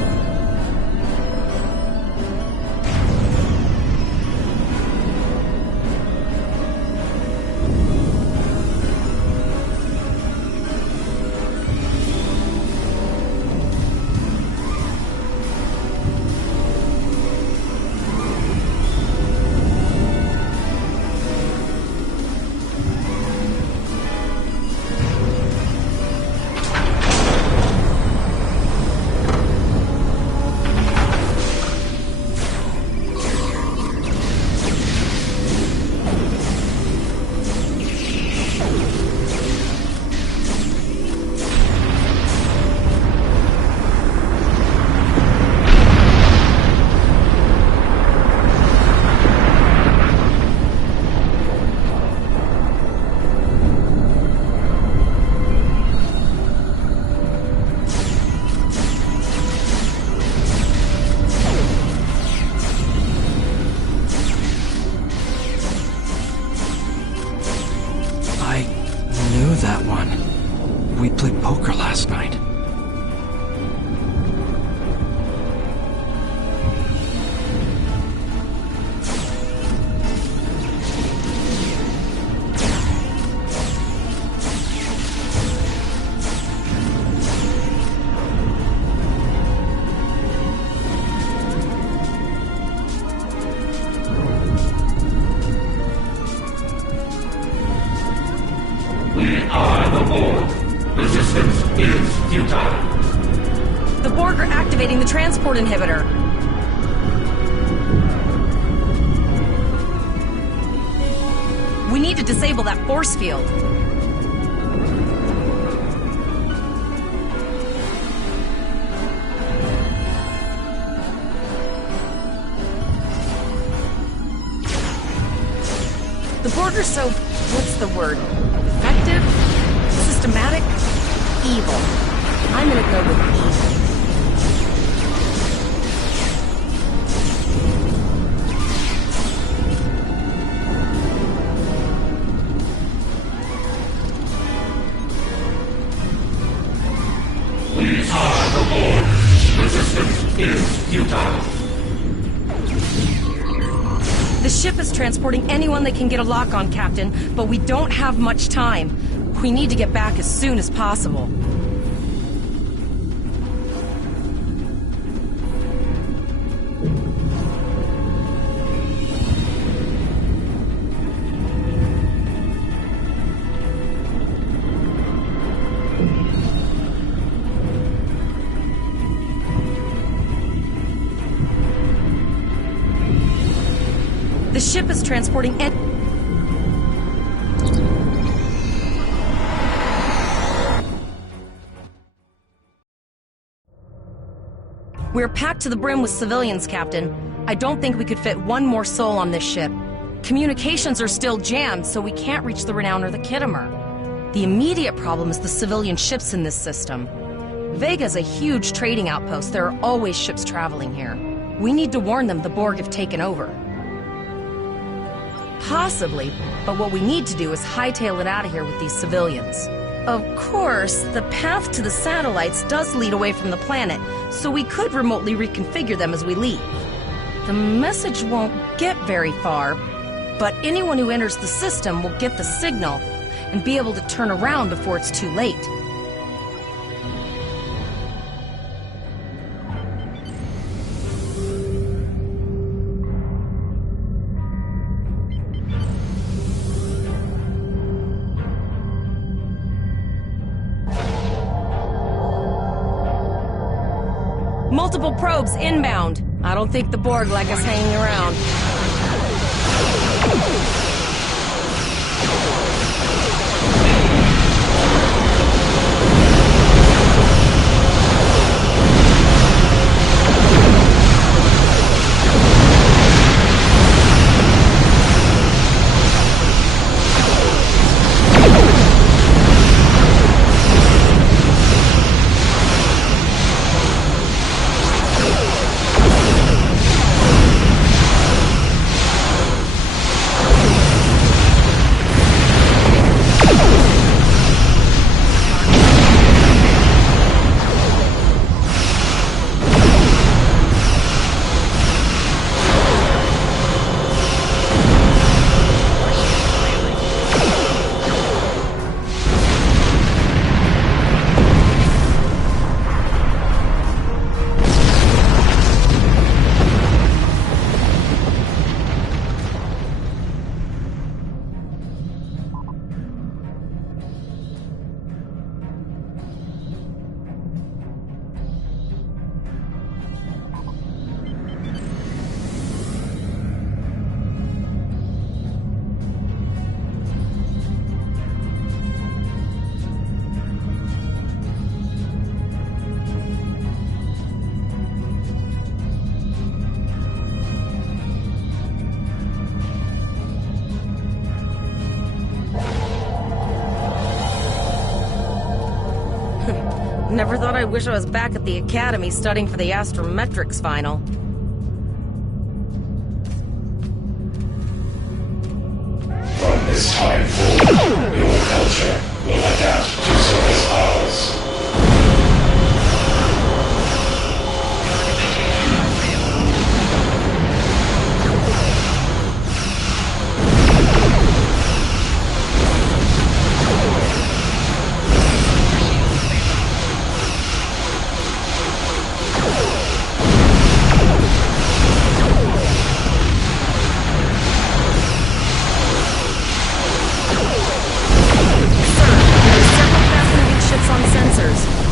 That one. We played poker last night. The Borg are activating the transport inhibitor. We need to disable that force field. The Borg are so, what's the word? Effective? Systematic? Evil. I'm gonna go with evil. The ship is transporting anyone they can get a lock on, Captain, but we don't have much time. We need to get back as soon as possible. The ship is transporting We're packed to the brim with civilians, Captain. I don't think we could fit one more soul on this ship. Communications are still jammed, so we can't reach the Renown or the Kittimer. The immediate problem is the civilian ships in this system. Vega's a huge trading outpost. There are always ships traveling here. We need to warn them the Borg have taken over. Possibly, but what we need to do is hightail it out of here with these civilians. Of course, the path to the satellites does lead away from the planet, so we could remotely reconfigure them as we leave. The message won't get very far, but anyone who enters the system will get the signal and be able to turn around before it's too late. Multiple probes inbound. I don't think the Borg like us hanging around. Never thought I wish I was back at the Academy studying for the astrometrics final. From this time forward, your culture will adapt to surface powers.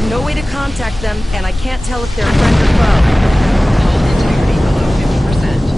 No way to contact them, and I can't tell if they're friend or foe. Hull integrity below 50%.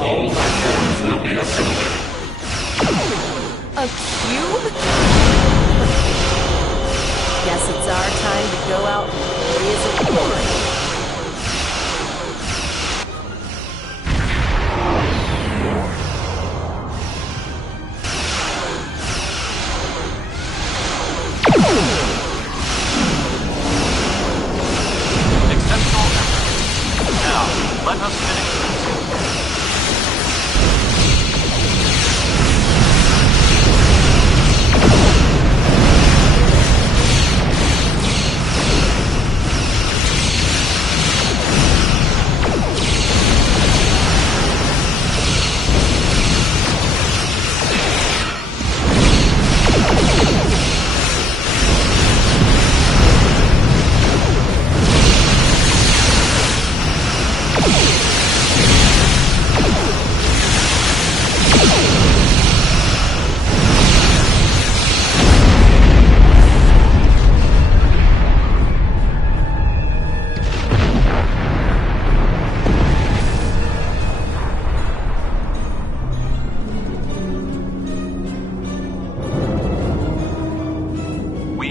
all life forms will be assimilated. A cube? Guess it's our time to go out and blaze a glory. Exceptional effort. Now, let us finish this.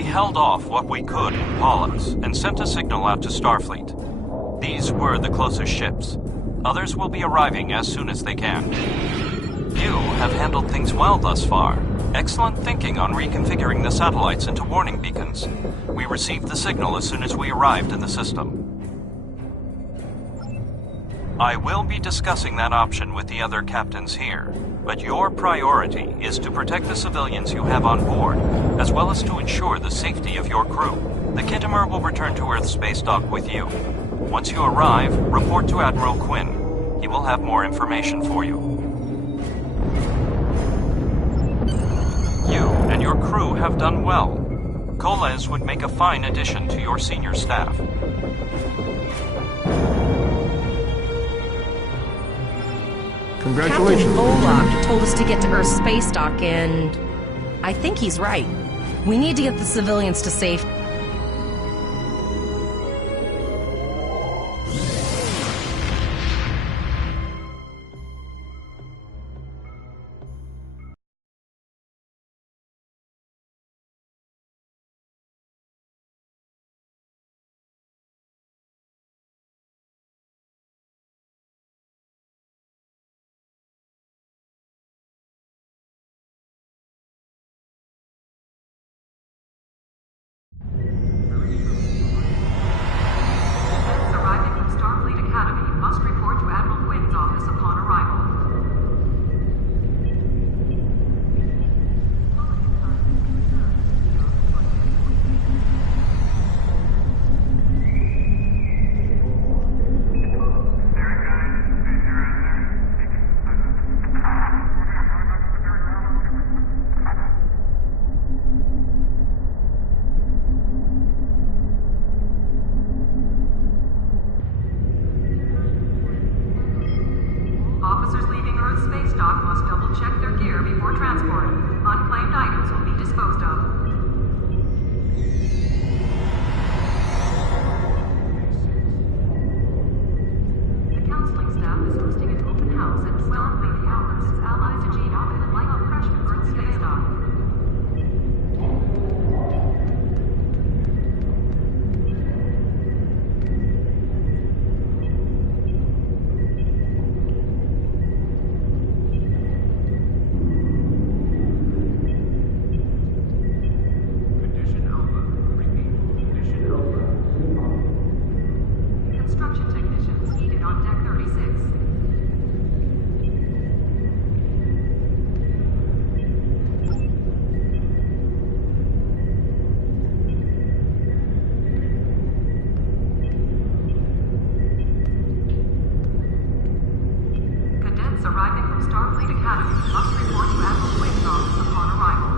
Held off what we could in Paulus and sent a signal out to Starfleet. These were the closest ships. Others will be arriving as soon as they can. You have handled things well thus far. Excellent thinking on reconfiguring the satellites into warning beacons. We received the signal as soon as we arrived in the system. I will be discussing that option with the other captains here, but your priority is to protect the civilians you have on board, as well as to ensure the safety of your crew. The Khitomer will return to Earth space dock with you. Once you arrive, report to Admiral Quinn. He will have more information for you. You and your crew have done well. Koles would make a fine addition to your senior staff. Congratulations. Captain Olaf told us to get to Earth's space dock, and I think he's right. We need to get the civilians to safety. Must report to Admiral Quinn's office upon arrival. Officers leaving Earth's space dock must double-check their gear before transporting. Unclaimed items will be disposed of. The counseling staff is hosting an open house at 12 hours. Allies to Gene open and light up freshmen Earth's space dock. Arriving from Starfleet Academy must report to Admiral Quinn's office upon arrival.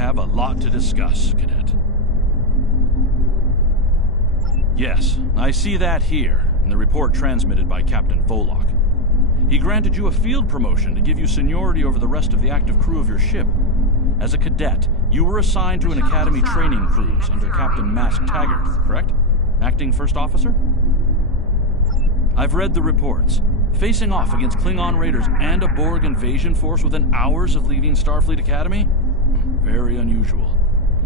have a lot to discuss, Cadet. Yes, I see that here, in the report transmitted by Captain Volok. He granted you a field promotion to give you seniority over the rest of the active crew of your ship. As a cadet, you were assigned to an Academy training cruise under Captain Mask Taggart, correct? Acting First Officer? I've read the reports. Facing off against Klingon raiders and a Borg invasion force within hours of leaving Starfleet Academy? Very unusual.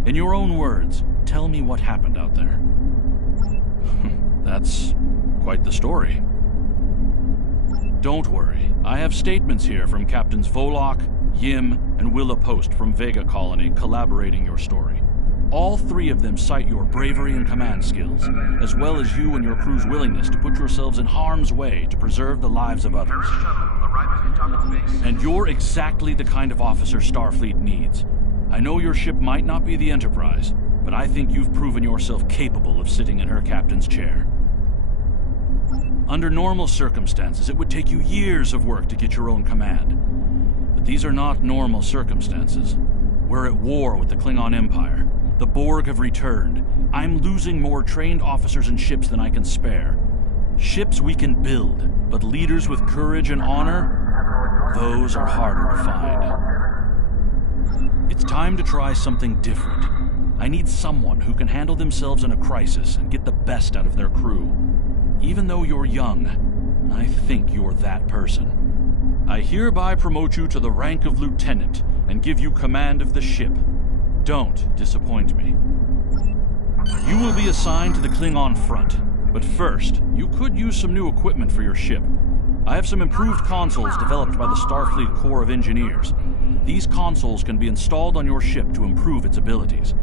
In your own words, tell me what happened out there. That's quite the story. Don't worry. I have statements here from Captains Volok, Yim, and Willa Post from Vega Colony collaborating your story. All three of them cite your bravery and command skills, as well as you and your crew's willingness to put yourselves in harm's way to preserve the lives of others. And you're exactly the kind of officer Starfleet needs. I know your ship might not be the Enterprise, but I think you've proven yourself capable of sitting in her captain's chair. Under normal circumstances, it would take you years of work to get your own command. But these are not normal circumstances. We're at war with the Klingon Empire. The Borg have returned. I'm losing more trained officers and ships than I can spare. Ships we can build, but leaders with courage and honor, those are harder to find. It's time to try something different. I need someone who can handle themselves in a crisis and get the best out of their crew. Even though you're young, I think you're that person. I hereby promote you to the rank of lieutenant and give you command of the ship. Don't disappoint me. You will be assigned to the Klingon front, but first, you could use some new equipment for your ship. I have some improved consoles developed by the Starfleet Corps of Engineers. These consoles can be installed on your ship to improve its abilities.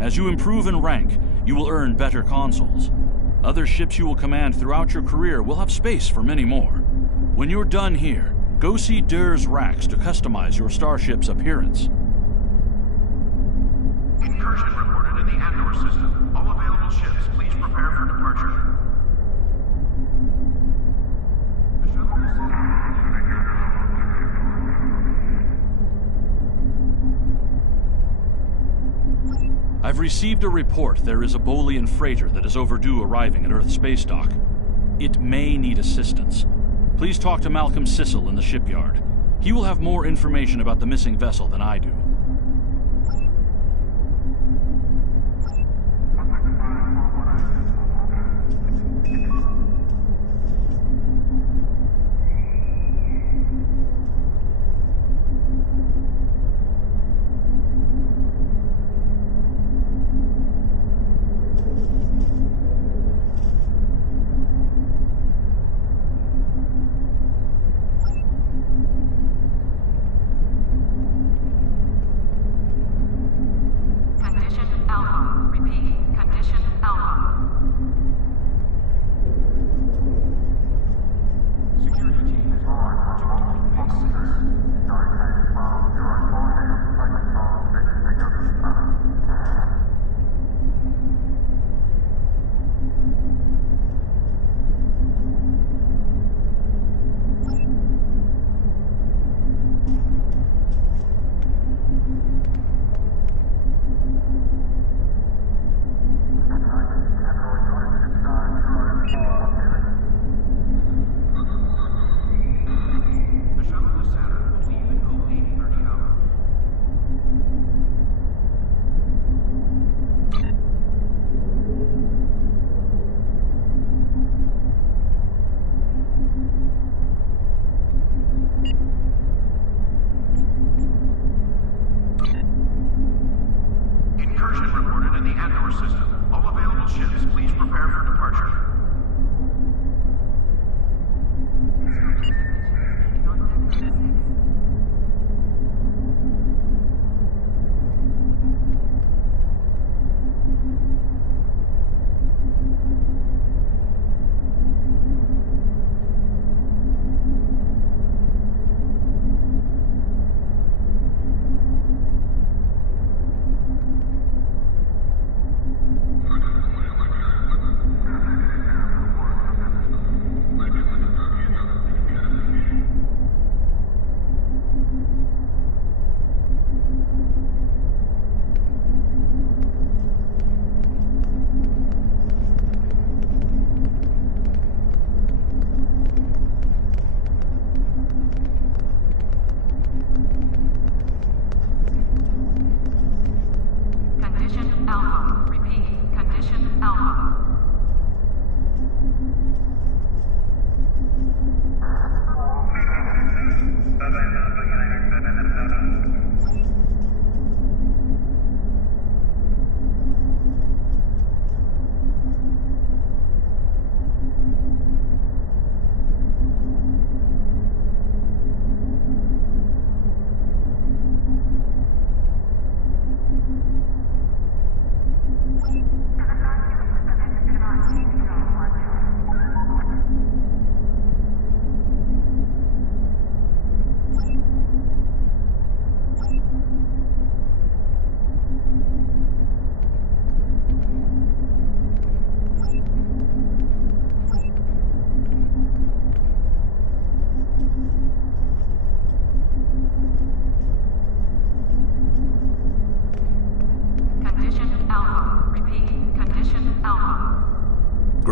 As you improve in rank, you will earn better consoles. Other ships you will command throughout your career will have space for many more. When you're done here, go see Dur's racks to customize your starship's appearance. Incursion reported in the Andor system. All available ships, please prepare for departure. I've received a report there is a Bolian freighter that is overdue arriving at Earth Space Dock. It may need assistance. Please talk to Malcolm Sissel in the shipyard. He will have more information about the missing vessel than I do.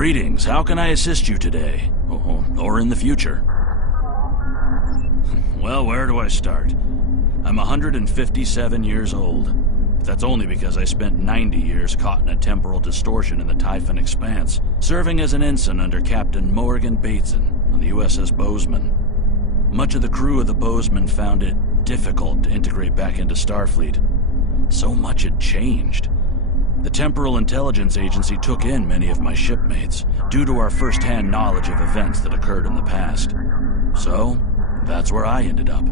Greetings, how can I assist you today? Or in the future? Well, where do I start? I'm 157 years old. That's only because I spent 90 years caught in a temporal distortion in the Typhon Expanse, serving as an ensign under Captain Morgan Bateson on the USS Bozeman. Much of the crew of the Bozeman found it difficult to integrate back into Starfleet. So much had changed. The Temporal Intelligence Agency took in many of my shipmates, due to our first-hand knowledge of events that occurred in the past. So, that's where I ended up.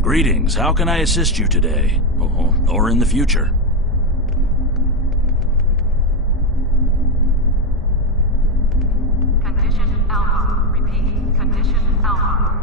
Greetings, how can I assist you today? Or in the future? Condition Alpha. Repeat. Condition Alpha.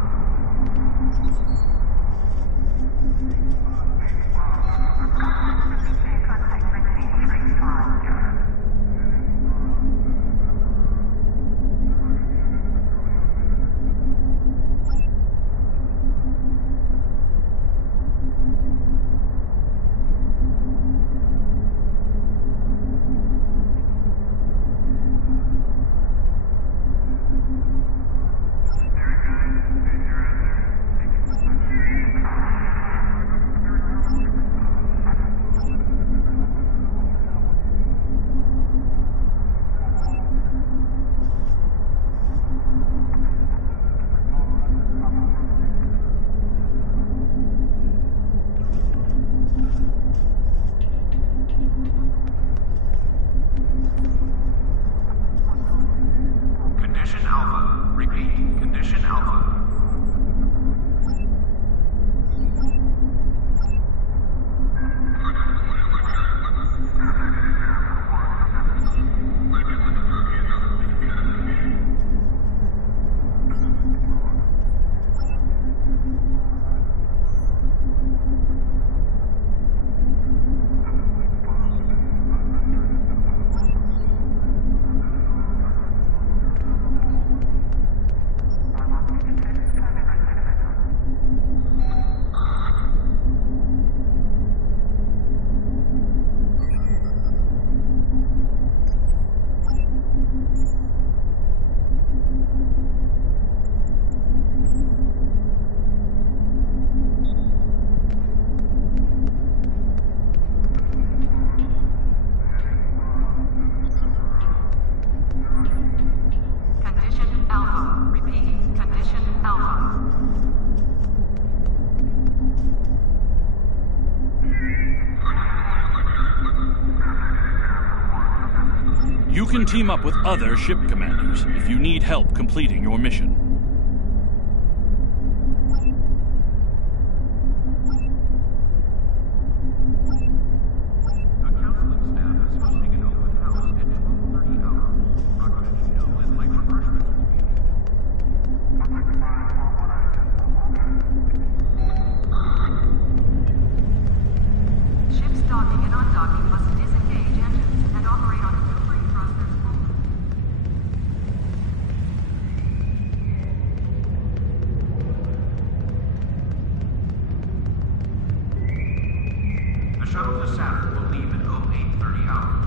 Condition Alpha. Repeat. Condition Alpha. Condition Alpha. Repeat. Condition Alpha. You can team up with other ship commanders if you need help completing your mission. Ships docking and undocking must disengage engines and operate on free thrusters only. The shuttle to Saturn will leave in 0830 hours.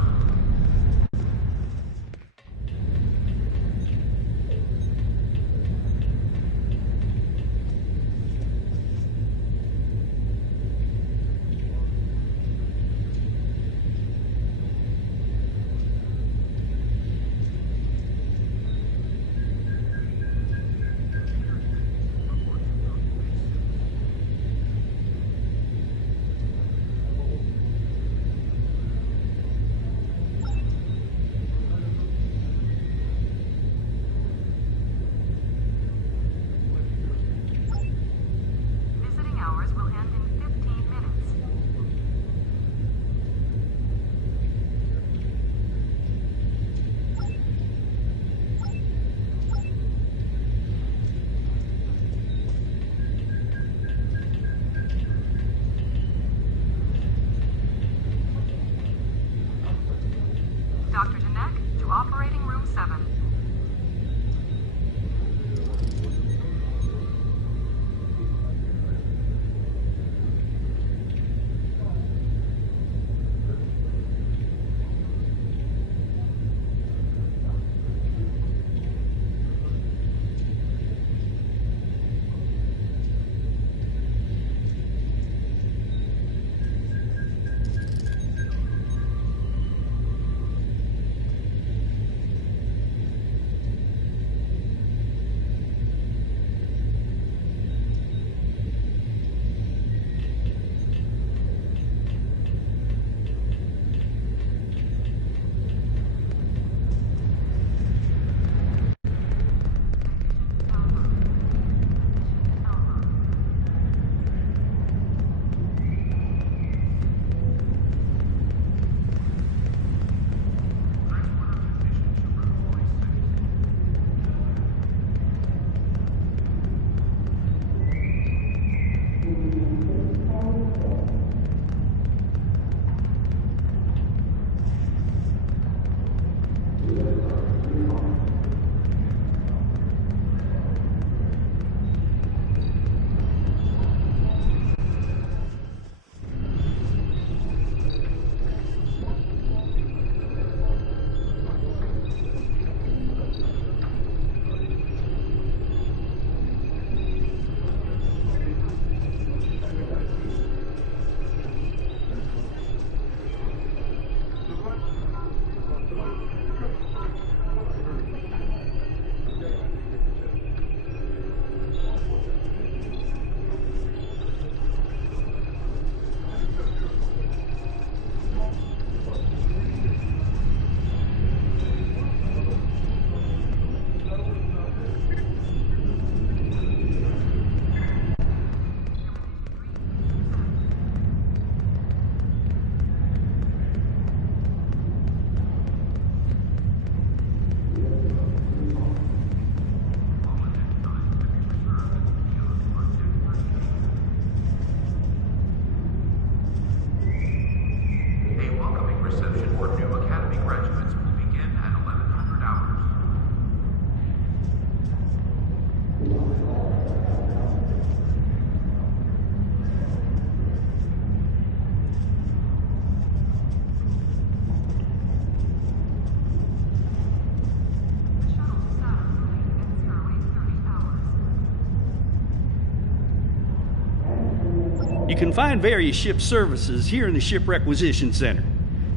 can find various ship services here in the Ship Requisition Center.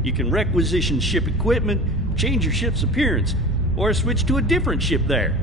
You can requisition ship equipment, change your ship's appearance, or switch to a different ship there.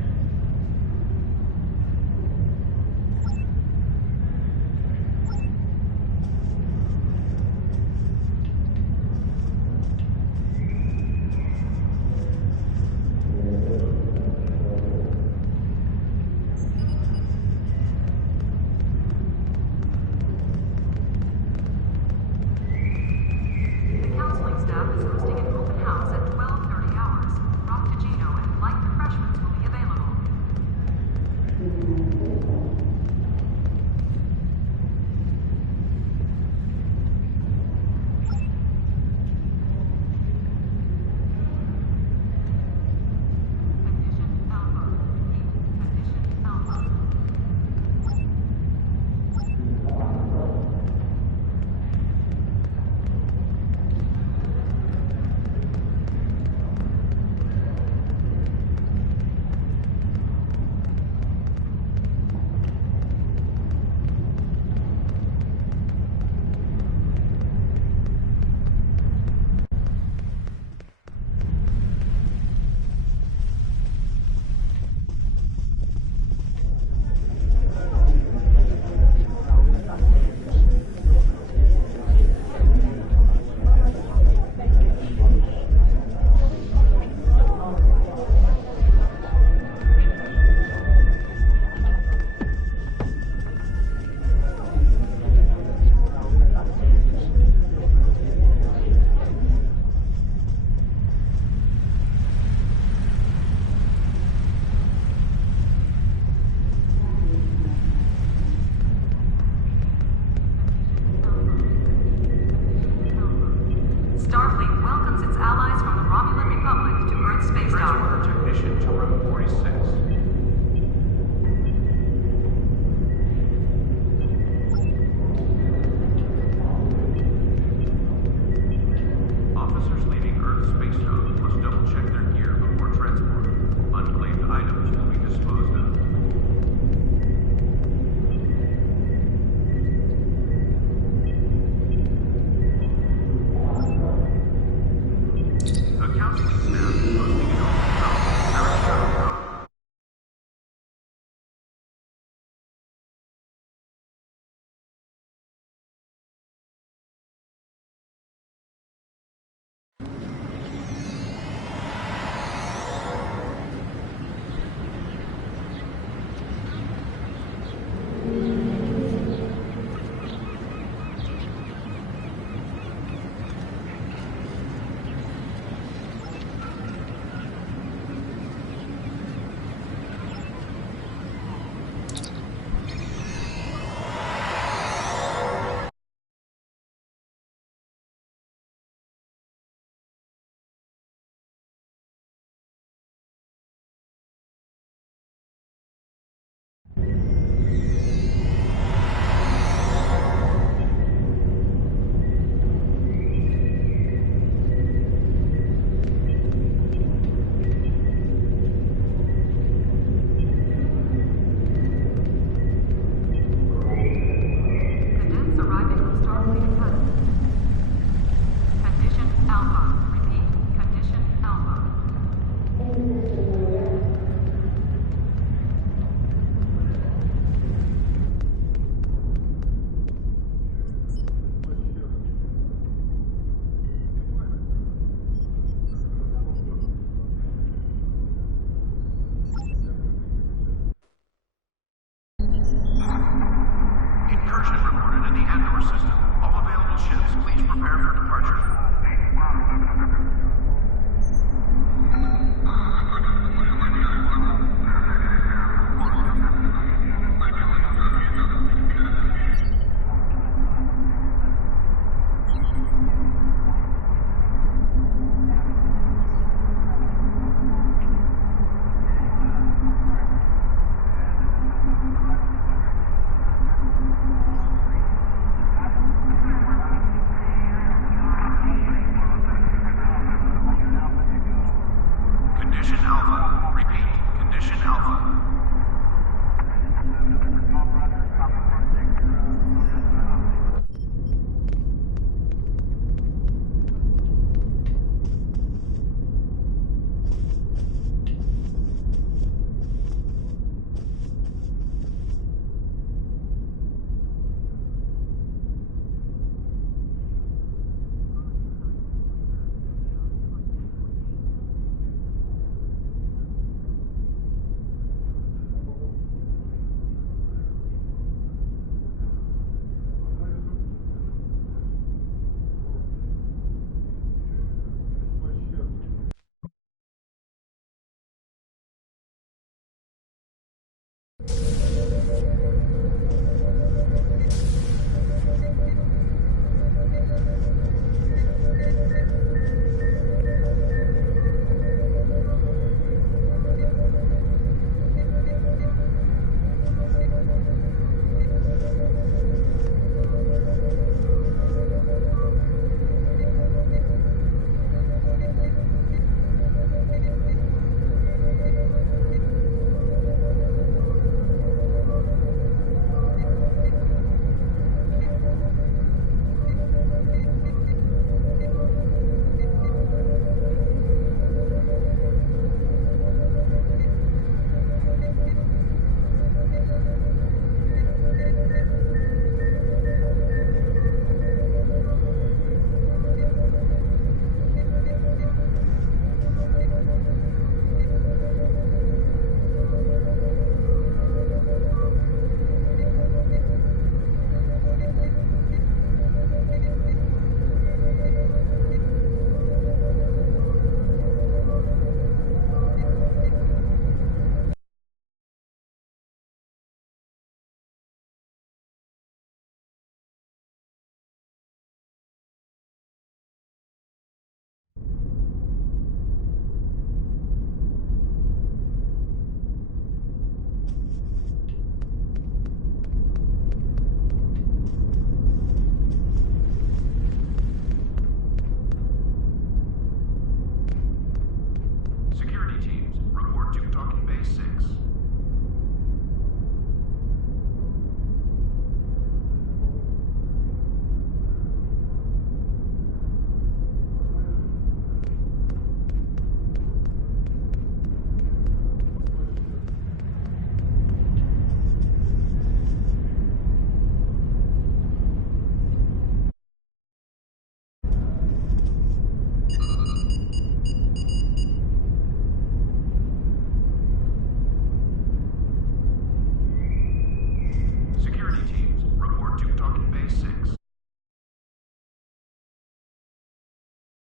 Starfleet welcomes its allies from the Romulan Republic to Earth Space Dock. Technician to room 46. Officers leaving Earth Space Dock must double-check their gear before transport. Unclaimed items will be disposed of. A counseling staff is hosting an open house. Cadets arriving from Starfleet Academy. Condition Alpha. Repeat. Condition Alpha. Incursion reported in the Andor system. All available ships, please prepare for departure.